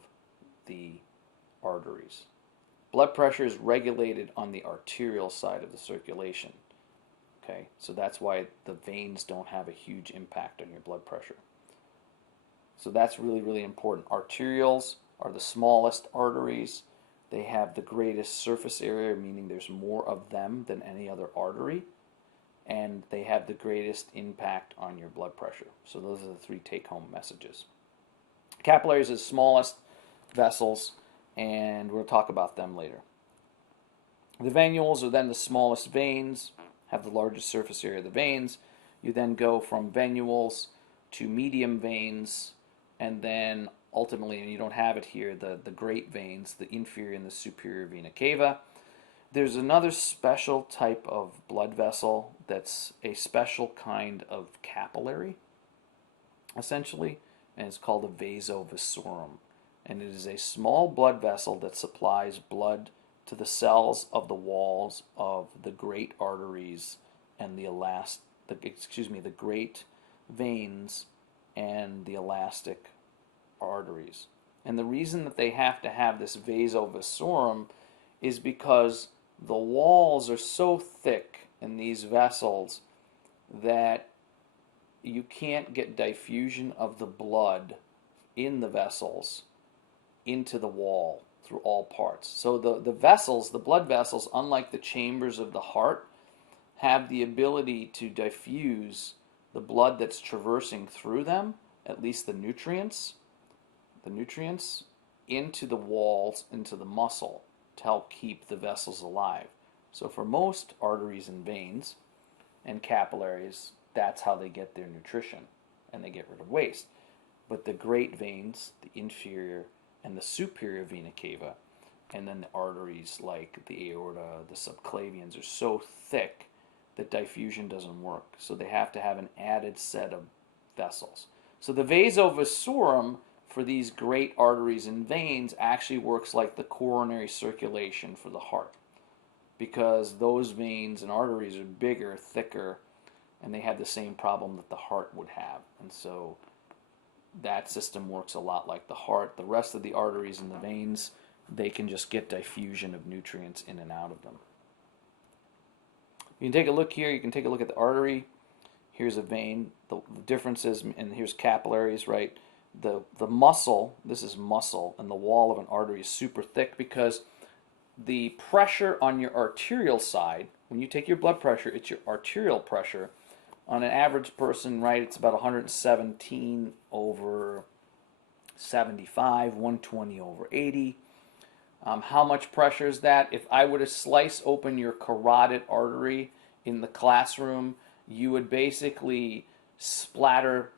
the arteries. Blood pressure is regulated on the arterial side of the circulation. Okay, so that's why the veins don't have a huge impact on your blood pressure. So that's really, really important. Arterioles are the smallest arteries. They have the greatest surface area, meaning there's more of them than any other artery. And they have the greatest impact on your blood pressure. So those are the 3 take-home messages. Capillaries are the smallest vessels, and we'll talk about them later. The venules are then the smallest veins, have the largest surface area of the veins. You then go from venules to medium veins, and then ultimately, and you don't have it here, the great veins, the inferior and the superior vena cava. There's another special type of blood vessel that's a special kind of capillary, essentially, and it's called a vasoviscorum. And it is a small blood vessel that supplies blood to the cells of the walls of the great arteries and the great veins and the elastic arteries. And the reason that they have to have this vasoviscorum is because the walls are so thick in these vessels that you can't get diffusion of the blood in the vessels into the wall through all parts. So the vessels, the blood vessels, unlike the chambers of the heart, have the ability to diffuse the blood that's traversing through them, at least the nutrients, into the walls, into the muscle, to help keep the vessels alive. So for most arteries and veins and capillaries, that's how they get their nutrition, and they get rid of waste. But the great veins, the inferior and the superior vena cava, and then the arteries like the aorta, the subclavians, are so thick that diffusion doesn't work. So they have to have an added set of vessels. So the vasoviscorum for these great arteries and veins actually works like the coronary circulation for the heart, because those veins and arteries are bigger, thicker, and they have the same problem that the heart would have. And so that system works a lot like the heart. The rest of the arteries and the veins, they can just get diffusion of nutrients in and out of them. You can take a look here. You can take a look at the artery. Here's a vein. The difference is, and here's capillaries, right? The muscle, this is muscle, and the wall of an artery is super thick because the pressure on your arterial side, when you take your blood pressure, it's your arterial pressure. On an average person, right, it's about 117 over 75, 120 over 80. How much pressure is that? If I were to slice open your carotid artery in the classroom, you would basically splatter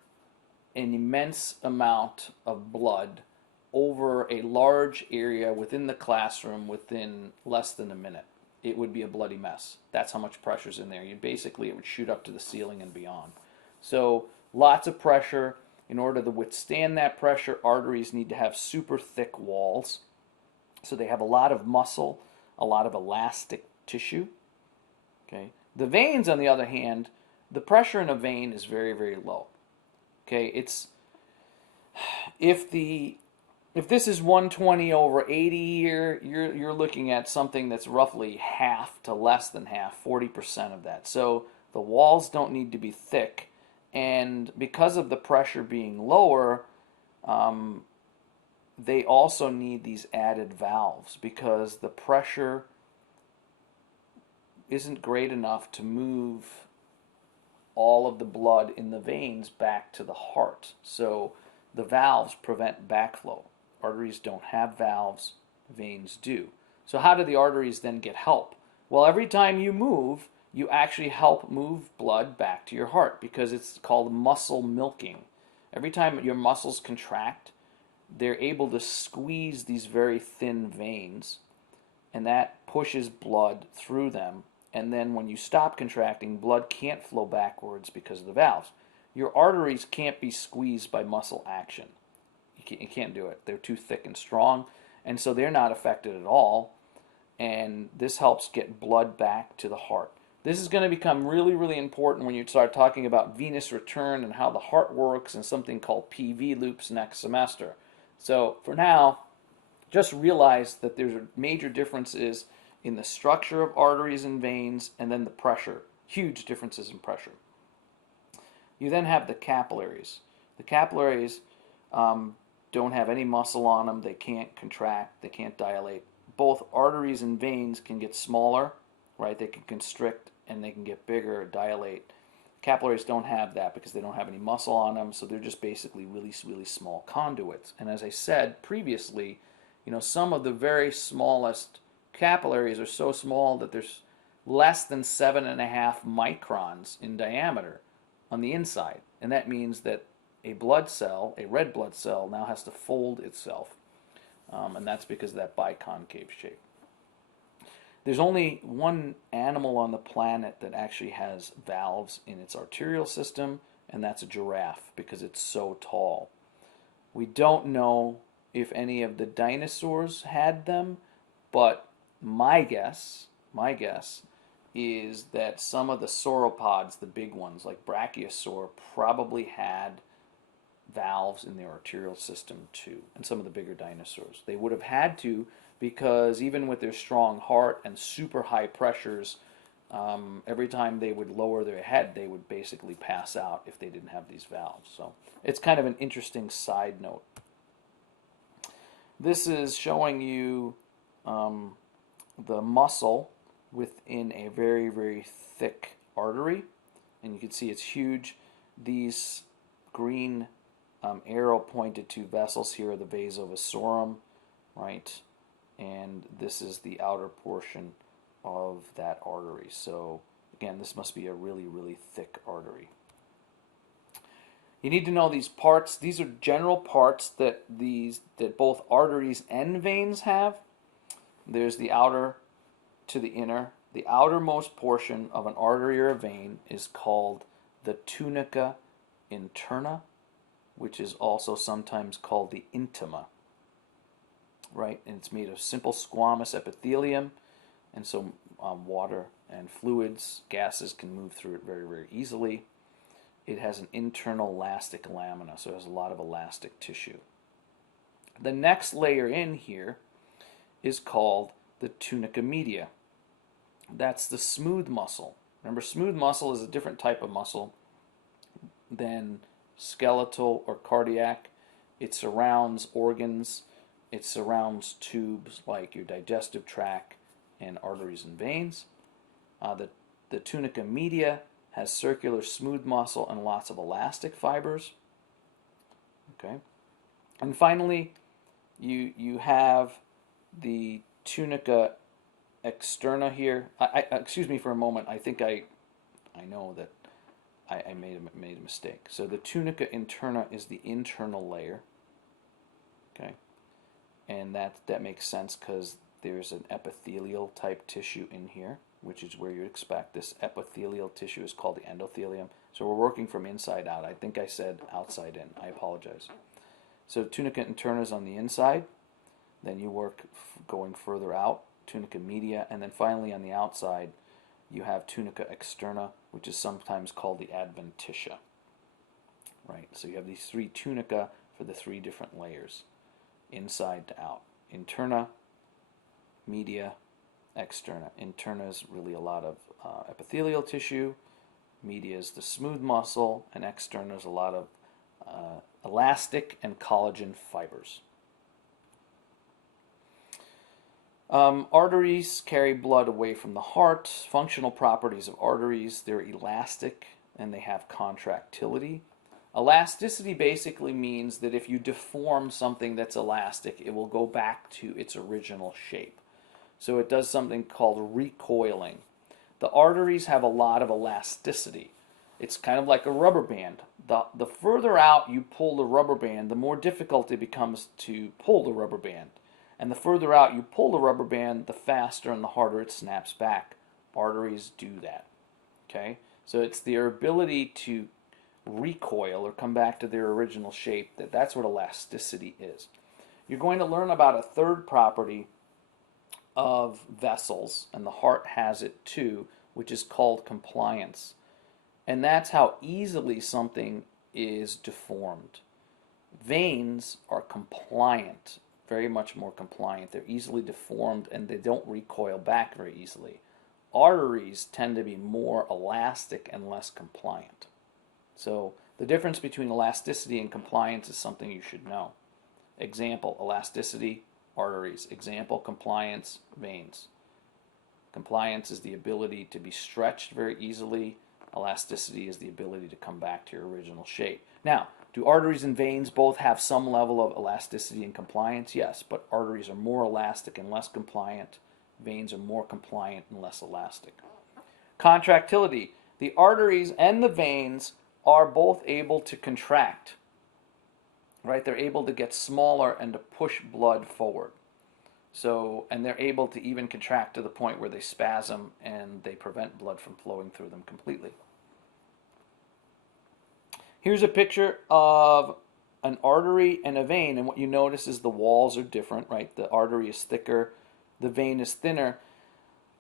an immense amount of blood over a large area within the classroom within less than a minute. It would be a bloody mess. That's how much pressure's in there. It would shoot up to the ceiling and beyond. So lots of pressure. In order to withstand that pressure, arteries need to have super thick walls. So they have a lot of muscle, a lot of elastic tissue. Okay. The veins, on the other hand, the pressure in a vein is very, very low. Okay, if this is 120 over 80 here, you're looking at something that's roughly half to less than half, 40% of that. So the walls don't need to be thick, and because of the pressure being lower, they also need these added valves because the pressure isn't great enough to move all of the blood in the veins back to the heart. So the valves prevent backflow. Arteries don't have valves, veins do. So how do the arteries then get help? Well, every time you move, you actually help move blood back to your heart because it's called muscle milking. Every time your muscles contract, they're able to squeeze these very thin veins, and that pushes blood through them. And then when you stop contracting, blood can't flow backwards because of the valves. Your arteries can't be squeezed by muscle action. You can't do it. They're too thick and strong, and so they're not affected at all. And this helps get blood back to the heart. This is going to become really, really important when you start talking about venous return and how the heart works and something called PV loops next semester. So for now, just realize that there's major differences in the structure of arteries and veins and then the pressure. Huge differences in pressure. You then have the capillaries. The capillaries don't have any muscle on them. They can't contract. They can't dilate. Both arteries and veins can get smaller, right? They can constrict and they can get bigger or dilate. Capillaries don't have that because they don't have any muscle on them, so they're just basically really, really small conduits. And as I said previously, some of the very smallest capillaries are so small that there's less than 7.5 microns in diameter on the inside. And that means that a red blood cell, now has to fold itself. And that's because of that biconcave shape. There's only one animal on the planet that actually has valves in its arterial system, and that's a giraffe because it's so tall. We don't know if any of the dinosaurs had them, but my guess is that some of the sauropods, the big ones like Brachiosaur, probably had valves in their arterial system too, and some of the bigger dinosaurs. They would have had to because even with their strong heart and super high pressures, every time they would lower their head, they would basically pass out if they didn't have these valves. So it's kind of an interesting side note. This is showing you the muscle within a very, very thick artery, and you can see it's huge. These green arrow pointed to vessels here are the vasovasorum, right? And this is the outer portion of that artery. So again, this must be a really, really thick artery. You need to know these parts. These are general parts that both arteries and veins have. There's the outer to the inner. The outermost portion of an artery or a vein is called the tunica interna. which is also sometimes called the intima, right? And it's made of simple squamous epithelium, and so water and fluids, gases can move through it very, very easily. It has an internal elastic lamina, so it has a lot of elastic tissue. The next layer in here is called the tunica media. That's the smooth muscle. Remember, smooth muscle is a different type of muscle than skeletal or cardiac. It surrounds organs, it surrounds tubes like your digestive tract and arteries and veins. The tunica media has circular smooth muscle and lots of elastic fibers. Okay, and finally, you have the tunica externa here. Excuse me for a moment. I think I know that I made a mistake. So the tunica interna is the internal layer. Okay, and that makes sense because there's an epithelial type tissue in here, which is where you expect. This epithelial tissue is called the endothelium. So we're working from inside out. I think I said outside in. I apologize. So tunica interna is on the inside. Then you work going further out, tunica media, and then finally on the outside you have tunica externa, which is sometimes called the adventitia. Right? So you have these three tunica for the three different layers, inside to out. Interna, media, externa. Interna is really a lot of epithelial tissue, media is the smooth muscle, and externa is a lot of elastic and collagen fibers. Arteries carry blood away from the heart. Functional properties of arteries: they're elastic and they have contractility. Elasticity basically means that if you deform something that's elastic, it will go back to its original shape. So it does something called recoiling. The arteries have a lot of elasticity. It's kind of like a rubber band. The further out you pull the rubber band, the more difficult it becomes to pull the rubber band. And the further out you pull the rubber band, the faster and the harder it snaps back. Arteries do that. Okay? So it's their ability to recoil or come back to their original shape. That's what elasticity is. You're going to learn about a third property of vessels, and the heart has it too, which is called compliance. And that's how easily something is deformed. Veins are compliant, very much more compliant. They're easily deformed and they don't recoil back very easily. Arteries tend to be more elastic and less compliant. So the difference between elasticity and compliance is something you should know. Example, elasticity, arteries. Example, compliance, veins. Compliance is the ability to be stretched very easily. Elasticity is the ability to come back to your original shape. Now, do arteries and veins both have some level of elasticity and compliance? Yes, but arteries are more elastic and less compliant. Veins are more compliant and less elastic. Contractility. The arteries and the veins are both able to contract. Right? They're able to get smaller and to push blood forward. So, and they're able to even contract to the point where they spasm and they prevent blood from flowing through them completely. Here's a picture of an artery and a vein, and what you notice is the walls are different, right? The artery is thicker, the vein is thinner.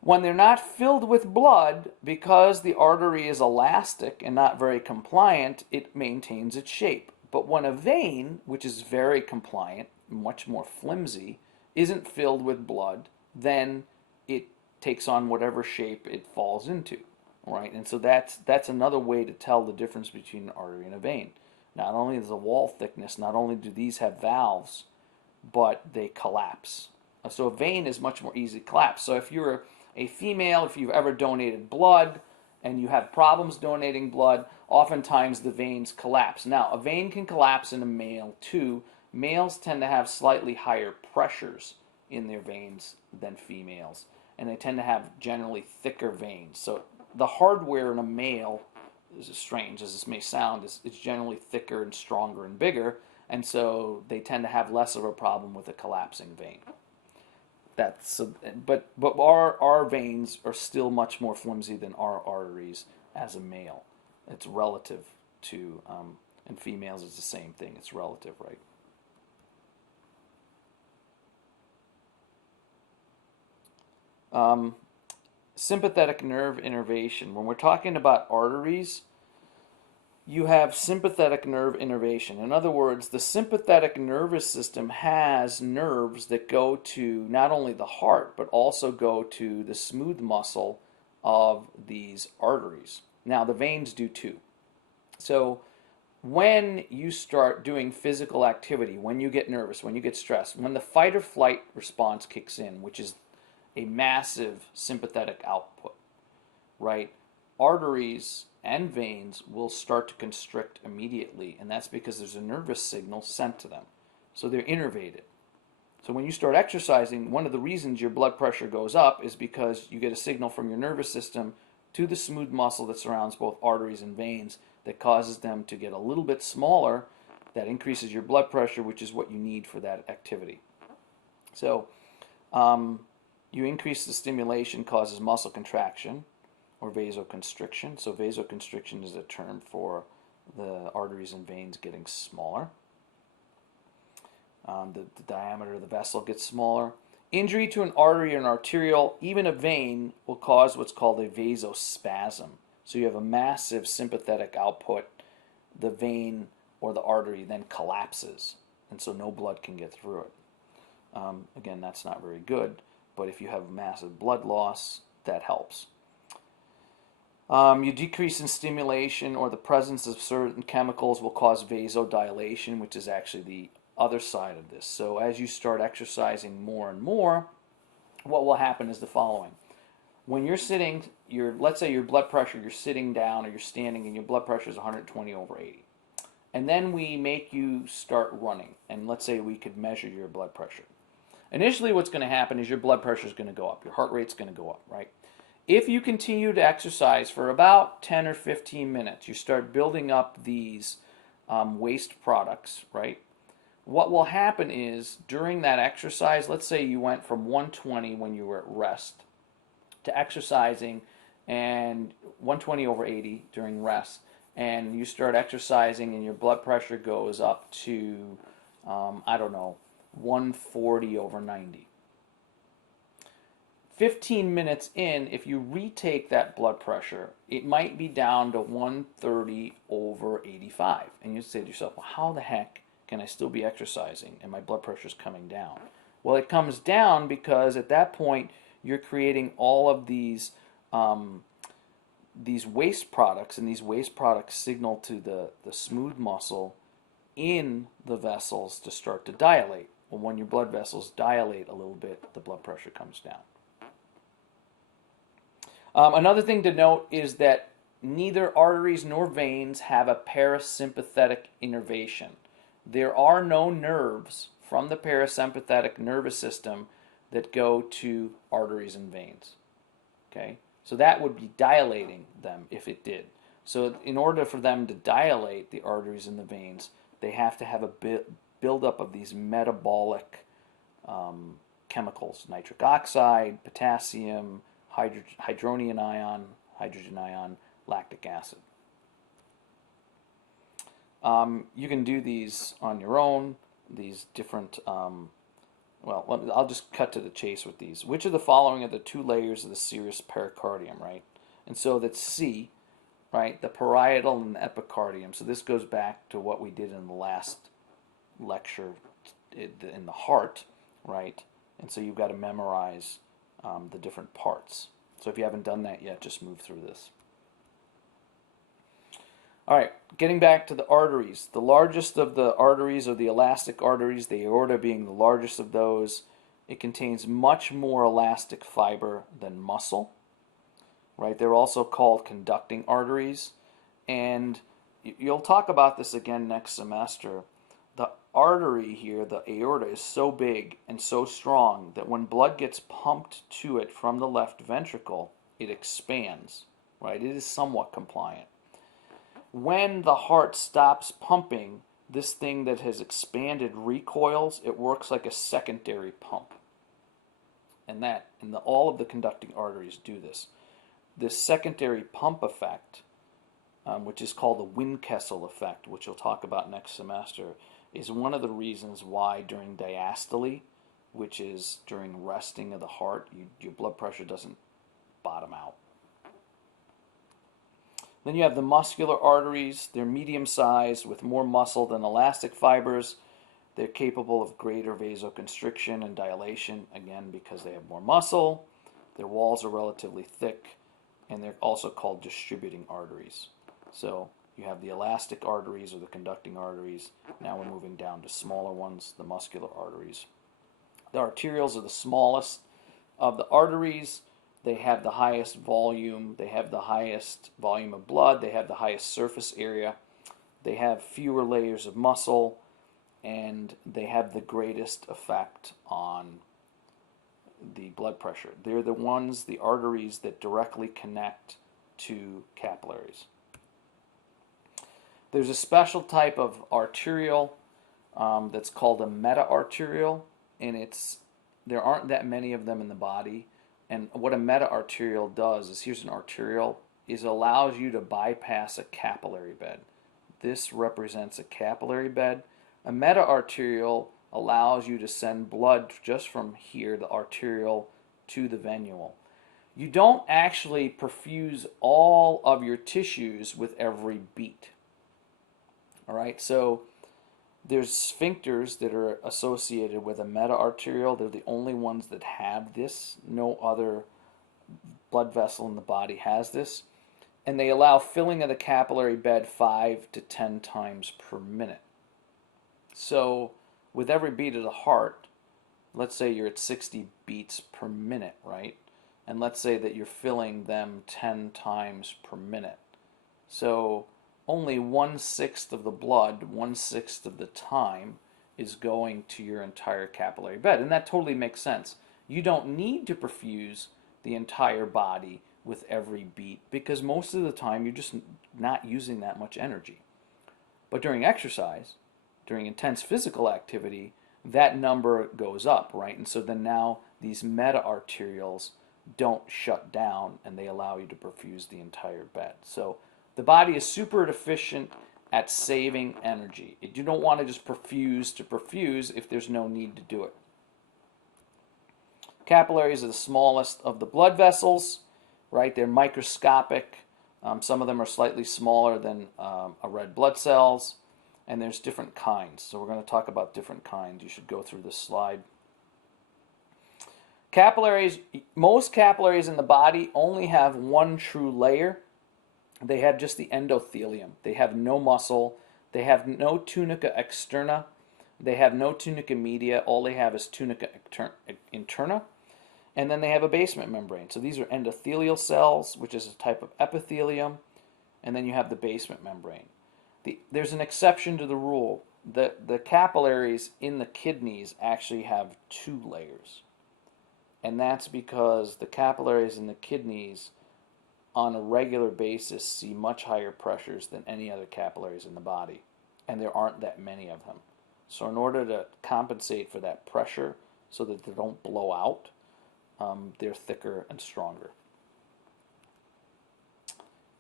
When they're not filled with blood, because the artery is elastic and not very compliant, it maintains its shape. But when a vein, which is very compliant, much more flimsy, isn't filled with blood, then it takes on whatever shape it falls into, right? And so that's another way to tell the difference between an artery and a vein. Not only is the wall thickness, not only do these have valves, but they collapse. So a vein is much more easy to collapse. So if you're a female, if you've ever donated blood and you have problems donating blood, oftentimes the veins collapse. Now, a vein can collapse in a male too. Males tend to have slightly higher pressures in their veins than females, and they tend to have generally thicker veins. So the hardware in a male, as strange as this may sound, is generally thicker and stronger and bigger, and so they tend to have less of a problem with a collapsing vein. But our veins are still much more flimsy than our arteries as a male. It's relative to and females is the same thing. It's relative, right? Sympathetic nerve innervation. When we're talking about arteries, you have sympathetic nerve innervation. In other words, the sympathetic nervous system has nerves that go to not only the heart, but also go to the smooth muscle of these arteries. Now, the veins do too. So, when you start doing physical activity, when you get nervous, when you get stressed, when the fight or flight response kicks in, which is a massive sympathetic output, right? Arteries and veins will start to constrict immediately, and that's because there's a nervous signal sent to them. So they're innervated. So when you start exercising, one of the reasons your blood pressure goes up is because you get a signal from your nervous system to the smooth muscle that surrounds both arteries and veins that causes them to get a little bit smaller. That increases your blood pressure, which is what you need for that activity. So you increase the stimulation causes muscle contraction or vasoconstriction. So vasoconstriction is a term for the arteries and veins getting smaller. The diameter of the vessel gets smaller. Injury to an artery or an arteriole, even a vein, will cause what's called a vasospasm. So you have a massive sympathetic output. The vein or the artery then collapses, and so no blood can get through it. Again, that's not very good, but if you have massive blood loss, that helps. You decrease in stimulation or the presence of certain chemicals will cause vasodilation, which is actually the other side of this. So as you start exercising more and more, what will happen is the following. When you're sitting, let's say your blood pressure, you're sitting down or you're standing and your blood pressure is 120/80. And then we make you start running, and let's say we could measure your blood pressure. Initially what's going to happen is your blood pressure is going to go up. Your heart rate's going to go up, right? If you continue to exercise for about 10 or 15 minutes, you start building up these waste products, right? What will happen is during that exercise, let's say you went from 120 when you were at rest to exercising and 120/80 during rest, and you start exercising and your blood pressure goes up to, 140/90. 15 minutes in, if you retake that blood pressure, it might be down to 130/85. And you say to yourself, well, how the heck can I still be exercising and my blood pressure is coming down? Well, it comes down because at that point you're creating all of these waste products, and these waste products signal to the smooth muscle in the vessels to start to dilate. Well, when your blood vessels dilate a little bit, the blood pressure comes down. Another thing to note is that neither arteries nor veins have a parasympathetic innervation. There are no nerves from the parasympathetic nervous system that go to arteries and veins. Okay? So that would be dilating them if it did. So in order for them to dilate the arteries and the veins, they have to have a buildup of these metabolic chemicals, nitric oxide, potassium, hydrogen ion, lactic acid. You can do these on your own, these different, I'll just cut to the chase with these. Which of the following are the two layers of the serous pericardium, right? And so that's C, right? The parietal and the epicardium. So this goes back to what we did in the last lecture in the heart, right? And so you've got to memorize the different parts. So if you haven't done that yet, just move through this. All right, getting back to the arteries. The largest of the arteries are the elastic arteries, the aorta being the largest of those. It contains much more elastic fiber than muscle, right? They're also called conducting arteries. And you'll talk about this again next semester. The artery here, the aorta, is so big and so strong that when blood gets pumped to it from the left ventricle, it expands, right? It is somewhat compliant. When the heart stops pumping, this thing that has expanded recoils. It works like a secondary pump. And all of the conducting arteries do this. This secondary pump effect which is called the Windkessel effect, which we'll talk about next semester, is one of the reasons why during diastole, which is during resting of the heart, your blood pressure doesn't bottom out. Then you have the muscular arteries. They're medium sized with more muscle than elastic fibers. They're capable of greater vasoconstriction and dilation, again, because they have more muscle. Their walls are relatively thick, and they're also called distributing arteries. So you have the elastic arteries or the conducting arteries. Now we're moving down to smaller ones, the muscular arteries. The arterioles are the smallest of the arteries. They have the highest volume. They have the highest volume of blood. They have the highest surface area. They have fewer layers of muscle, and they have the greatest effect on the blood pressure. They're the ones, the arteries, that directly connect to capillaries. There's a special type of arteriole that's called a meta-arteriole, and there aren't that many of them in the body. And what a meta-arteriole does is, here's an arteriole, is allows you to bypass a capillary bed. This represents a capillary bed. A meta-arteriole allows you to send blood just from here, the arteriole, to the venule. You don't actually perfuse all of your tissues with every beat. All right, so there's sphincters that are associated with a meta-arteriole. They're the only ones that have this. No other blood vessel in the body has this. And they allow filling of the capillary bed 5 to 10 times per minute. So with every beat of the heart, let's say you're at 60 beats per minute, right? And let's say that you're filling them 10 times per minute. So only 1/6 of the blood, 1/6 of the time, is going to your entire capillary bed. And that totally makes sense. You don't need to perfuse the entire body with every beat, because most of the time you're just not using that much energy. But during exercise, during intense physical activity, that number goes up, right? And so then now these meta-arterioles don't shut down, and they allow you to perfuse the entire bed. So the body is super efficient at saving energy. You don't want to just perfuse to perfuse if there's no need to do it. Capillaries are the smallest of the blood vessels, right? They're microscopic. Some of them are slightly smaller than a red blood cells, and there's different kinds. So we're going to talk about different kinds. You should go through this slide. Capillaries, most capillaries in the body only have one true layer. They have just the endothelium. They have no muscle. They have no tunica externa. They have no tunica media. All they have is tunica interna. And then they have a basement membrane. So these are endothelial cells, which is a type of epithelium. And then you have the basement membrane. There's an exception to the rule. The capillaries in the kidneys actually have 2 layers. And that's because the capillaries in the kidneys on a regular basis see much higher pressures than any other capillaries in the body, and there aren't that many of them. So in order to compensate for that pressure so that they don't blow out, they're thicker and stronger.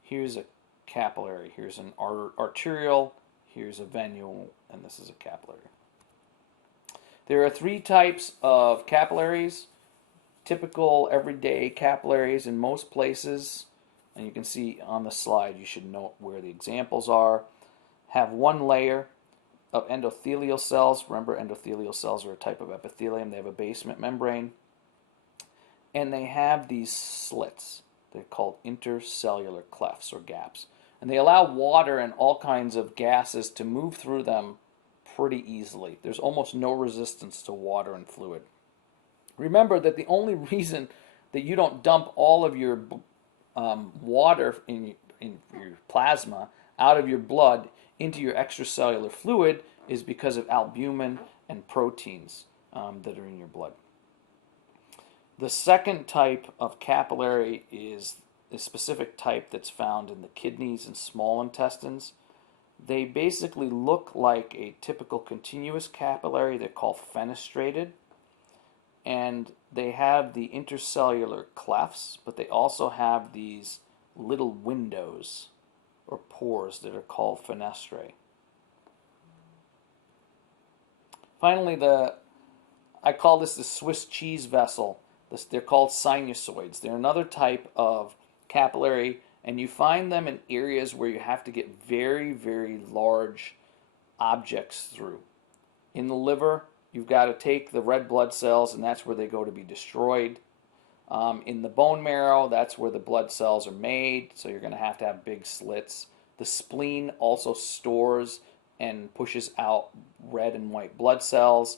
Here's a capillary, here's an arteriole, here's a venule, and this is a capillary. There are 3 types of capillaries. Typical everyday capillaries in most places, and you can see on the slide, you should note where the examples are, have 1 layer of endothelial cells. Remember, endothelial cells are a type of epithelium. They have a basement membrane, and they have these slits. They're called intercellular clefts or gaps, and they allow water and all kinds of gases to move through them pretty easily. There's almost no resistance to water and fluid. Remember that the only reason that you don't dump all of your water in your plasma out of your blood into your extracellular fluid is because of albumin and proteins that are in your blood. The second type of capillary is a specific type that's found in the kidneys and small intestines. They basically look like a typical continuous capillary. They're called fenestrated. And they have the intercellular clefts, but they also have these little windows or pores that are called fenestrae. Finally, I call this the Swiss cheese vessel. They're called sinusoids. They're another type of capillary, and you find them in areas where you have to get very, very large objects through. In the liver, you've got to take the red blood cells, and that's where they go to be destroyed. In the bone marrow, that's where the blood cells are made, so you're going to have big slits. The spleen also stores and pushes out red and white blood cells.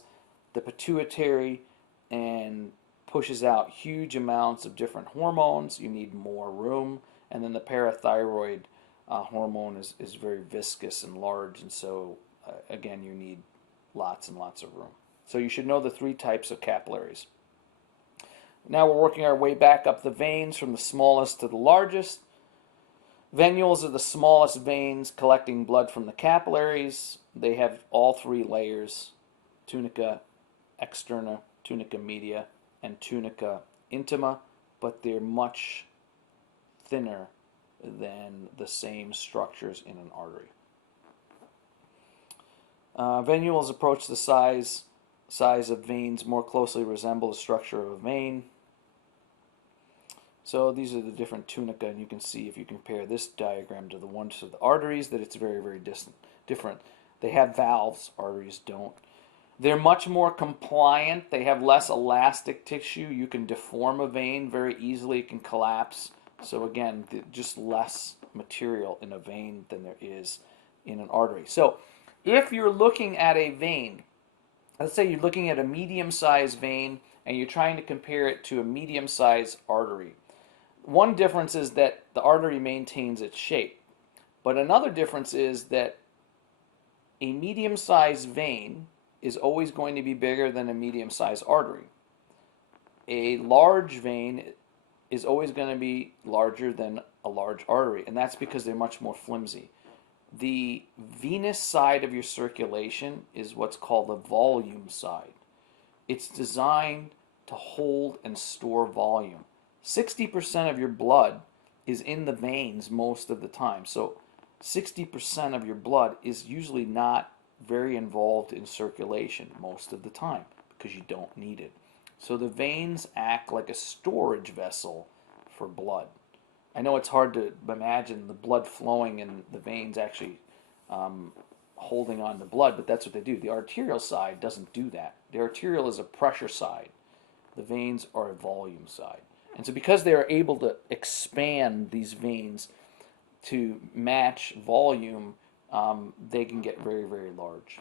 The pituitary and pushes out huge amounts of different hormones. You need more room. And then the parathyroid hormone is very viscous and large, and so again, you need lots and lots of room. So you should know the three types of capillaries. Now we're working our way back up the veins from the smallest to the largest. Venules are the smallest veins collecting blood from the capillaries. They have all three layers: tunica externa, tunica media, and tunica intima, but they're much thinner than the same structures in an artery. Venules approach the size of veins more closely resemble the structure of a vein. So these are the different tunica, and you can see if you compare this diagram to the ones of the arteries that it's very, very different. They have valves, arteries don't. They're much more compliant. They have less elastic tissue. You can deform a vein very easily. It can collapse. So again, just less material in a vein than there is in an artery. So if you're looking at a vein, let's say you're looking at a medium-sized vein and you're trying to compare it to a medium-sized artery. One difference is that the artery maintains its shape. But another difference is that a medium-sized vein is always going to be bigger than a medium-sized artery. A large vein is always going to be larger than a large artery, and that's because they're much more flimsy. The venous side of your circulation is what's called the volume side. It's designed to hold and store volume. 60% of your blood is in the veins most of the time. So 60% of your blood is usually not very involved in circulation most of the time because you don't need it. So the veins act like a storage vessel for blood. I know it's hard to imagine the blood flowing and the veins actually holding on to blood, but that's what they do. The arterial side doesn't do that. The arterial is a pressure side. The veins are a volume side. And so because they are able to expand these veins to match volume, they can get very, very large.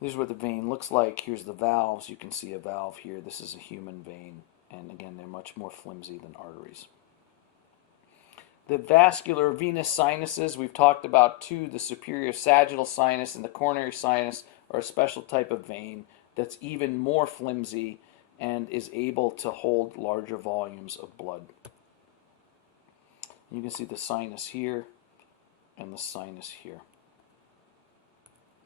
This is what the vein looks like. Here's the valves. You can see a valve here. This is a human vein. And again, they're much more flimsy than arteries. The vascular venous sinuses, we've talked about two. The superior sagittal sinus and the coronary sinus are a special type of vein that's even more flimsy and is able to hold larger volumes of blood. You can see the sinus here and the sinus here.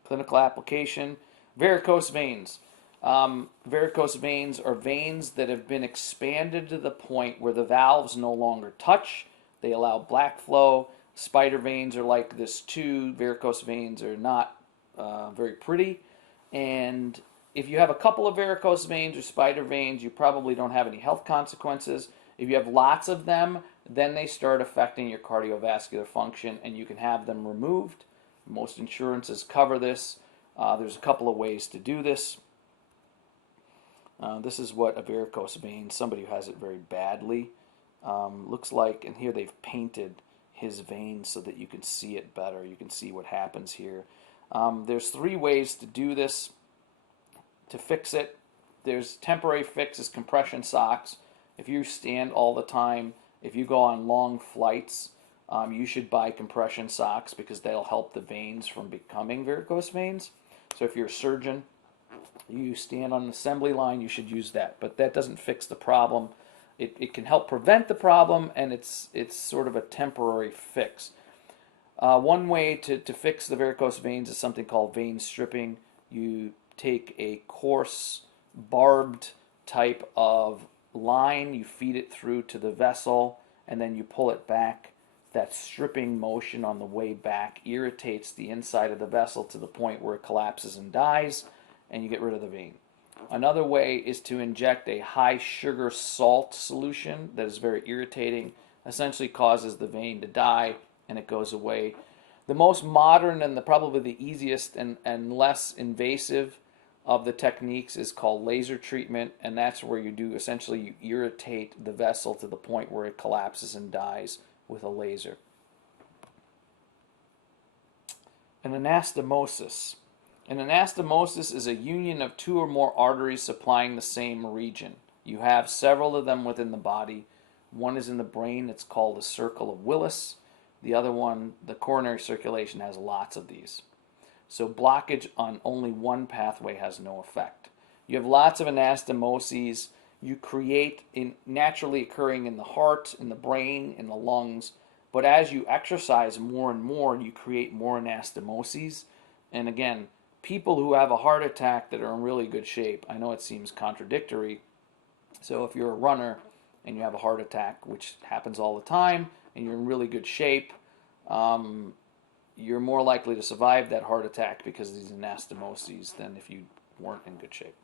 Clinical application, varicose veins. Varicose veins are veins that have been expanded to the point where the valves no longer touch. They allow black flow. Spider veins are like this too. Varicose veins are not very pretty. And if you have a couple of varicose veins or spider veins, you probably don't have any health consequences. If you have lots of them, then they start affecting your cardiovascular function and you can have them removed. Most insurances cover this. There's a couple of ways to do this. This is what a varicose vein, somebody who has it very badly, looks like. And here they've painted his vein so that you can see it better. You can see what happens here. There's three ways to do this, to fix it. There's temporary fixes, compression socks. If you stand all the time, if you go on long flights, you should buy compression socks because they'll help the veins from becoming varicose veins. So if you're a surgeon, you stand on an assembly line, you should use that. But that doesn't fix the problem. It can help prevent the problem, and it's sort of a temporary fix. One way to fix the varicose veins is something called vein stripping. You take a coarse, barbed type of line, you feed it through to the vessel, and then you pull it back. That stripping motion on the way back irritates the inside of the vessel to the point where it collapses and dies, and you get rid of the vein. Another way is to inject a high sugar salt solution that is very irritating, essentially causes the vein to die, and it goes away. The most modern and probably the easiest and less invasive of the techniques is called laser treatment, and that's where you irritate the vessel to the point where it collapses and dies with a laser. An anastomosis. An anastomosis is a union of two or more arteries supplying the same region. You have several of them within the body. One is in the brain, it's called the circle of Willis. The other one, the coronary circulation, has lots of these. So blockage on only one pathway has no effect. You have lots of anastomoses you create naturally occurring in the heart, in the brain, in the lungs. But as you exercise more and more, you create more anastomoses. And again, people who have a heart attack that are in really good shape, I know it seems contradictory. So if you're a runner and you have a heart attack, which happens all the time, and you're in really good shape, you're more likely to survive that heart attack because of these anastomoses than if you weren't in good shape.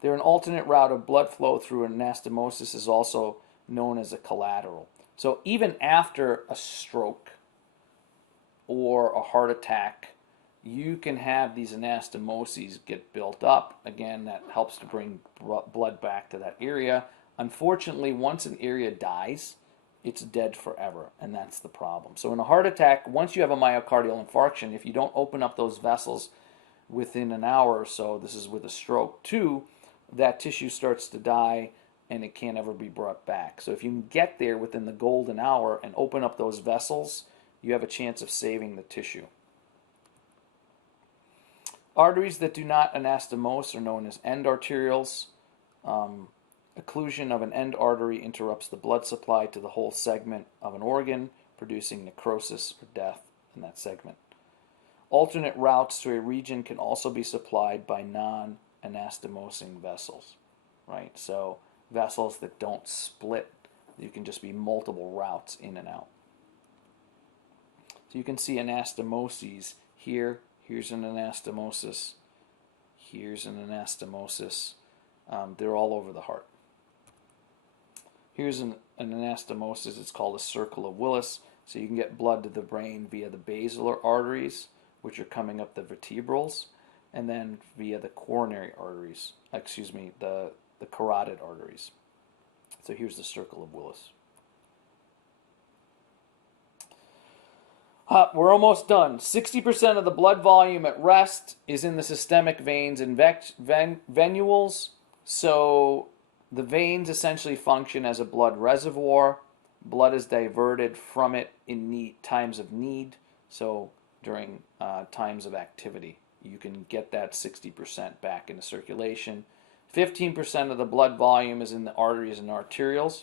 They're an alternate route of blood flow through an anastomosis is also known as a collateral. So even after a stroke or a heart attack, you can have these anastomoses get built up. Again, that helps to bring blood back to that area. Unfortunately, once an area dies, it's dead forever, and that's the problem. So in a heart attack, once you have a myocardial infarction, if you don't open up those vessels within an hour or so, this is with a stroke too, that tissue starts to die and it can't ever be brought back. So if you can get there within the golden hour and open up those vessels, you have a chance of saving the tissue. Arteries that do not anastomose are known as end arterioles. Occlusion of an end artery interrupts the blood supply to the whole segment of an organ, producing necrosis or death in that segment. Alternate routes to a region can also be supplied by non-anastomosing vessels, right? So vessels that don't split, you can just be multiple routes in and out. So you can see anastomoses here. Here's an anastomosis. Here's an anastomosis. They're all over the heart. Here's an anastomosis. It's called a circle of Willis. So you can get blood to the brain via the basilar arteries, which are coming up the vertebrals, and then via the coronary arteries, the carotid arteries. So here's the circle of Willis. We're almost done. 60% of the blood volume at rest is in the systemic veins and venules. So the veins essentially function as a blood reservoir. Blood is diverted from it in times of need. So during times of activity, you can get that 60% back into circulation. 15% of the blood volume is in the arteries and arterioles.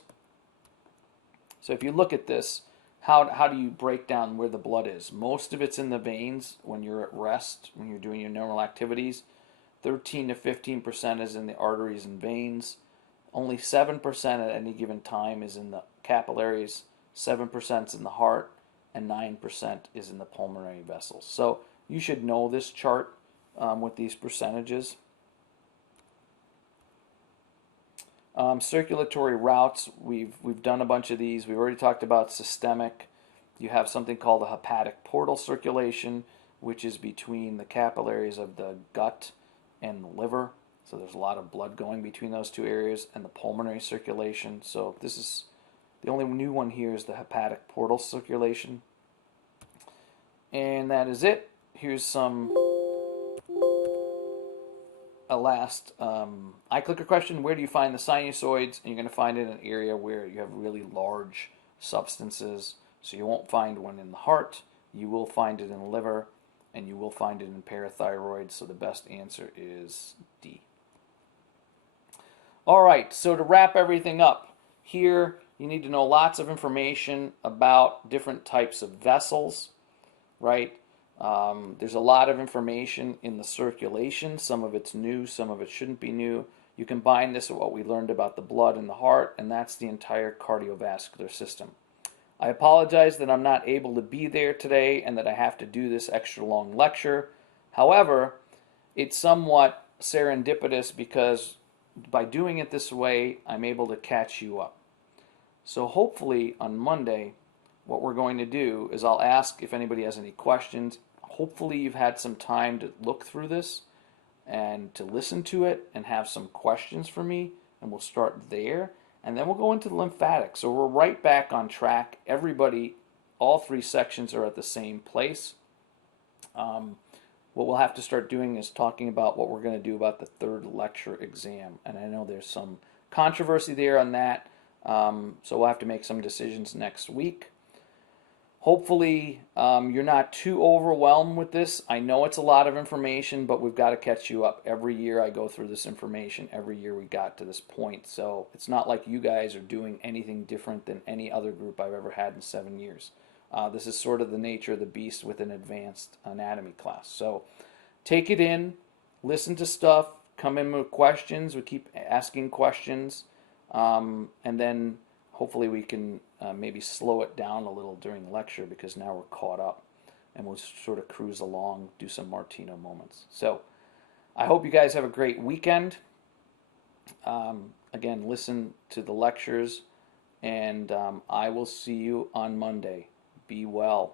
So if you look at this, how do you break down where the blood is? Most of it's in the veins when you're at rest, when you're doing your normal activities. 13 to 15% is in the arteries and veins. Only 7% at any given time is in the capillaries, 7% is in the heart, and 9% is in the pulmonary vessels. So you should know this chart with these percentages. Circulatory routes, we've done a bunch of these. We've already talked about systemic. You have something called the hepatic portal circulation, which is between the capillaries of the gut and the liver. So there's a lot of blood going between those two areas, and the pulmonary circulation. So this is the only new one here is the hepatic portal circulation. And that is it. Here's a last iClicker question. Where do you find the sinusoids? And you're going to find it in an area where you have really large substances. So you won't find one in the heart. You will find it in the liver, and you will find it in parathyroid. So the best answer is D. All right, so to wrap everything up, here you need to know lots of information about different types of vessels, right? There's a lot of information in the circulation. Some of it's new, some of it shouldn't be new. You combine this with what we learned about the blood and the heart, and that's the entire cardiovascular system. I apologize that I'm not able to be there today and that I have to do this extra long lecture. However, it's somewhat serendipitous because by doing it this way, I'm able to catch you up. So hopefully on Monday, what we're going to do is I'll ask if anybody has any questions. Hopefully you've had some time to look through this and to listen to it and have some questions for me, and we'll start there. And then we'll go into the lymphatics. So we're right back on track. Everybody, all three sections are at the same place. What we'll have to start doing is talking about what we're going to do about the third lecture exam. And I know there's some controversy there on that. So we'll have to make some decisions next week. Hopefully, you're not too overwhelmed with this. I know it's a lot of information, but we've got to catch you up. Every year I go through this information. Every year we got to this point. So it's not like you guys are doing anything different than any other group I've ever had in 7 years. This is sort of the nature of the beast with an advanced anatomy class. So take it in, listen to stuff, come in with questions. We keep asking questions, and then hopefully we can maybe slow it down a little during the lecture because now we're caught up and we'll sort of cruise along, do some Martino moments. So I hope you guys have a great weekend. Again, listen to the lectures, and I will see you on Monday. Be well.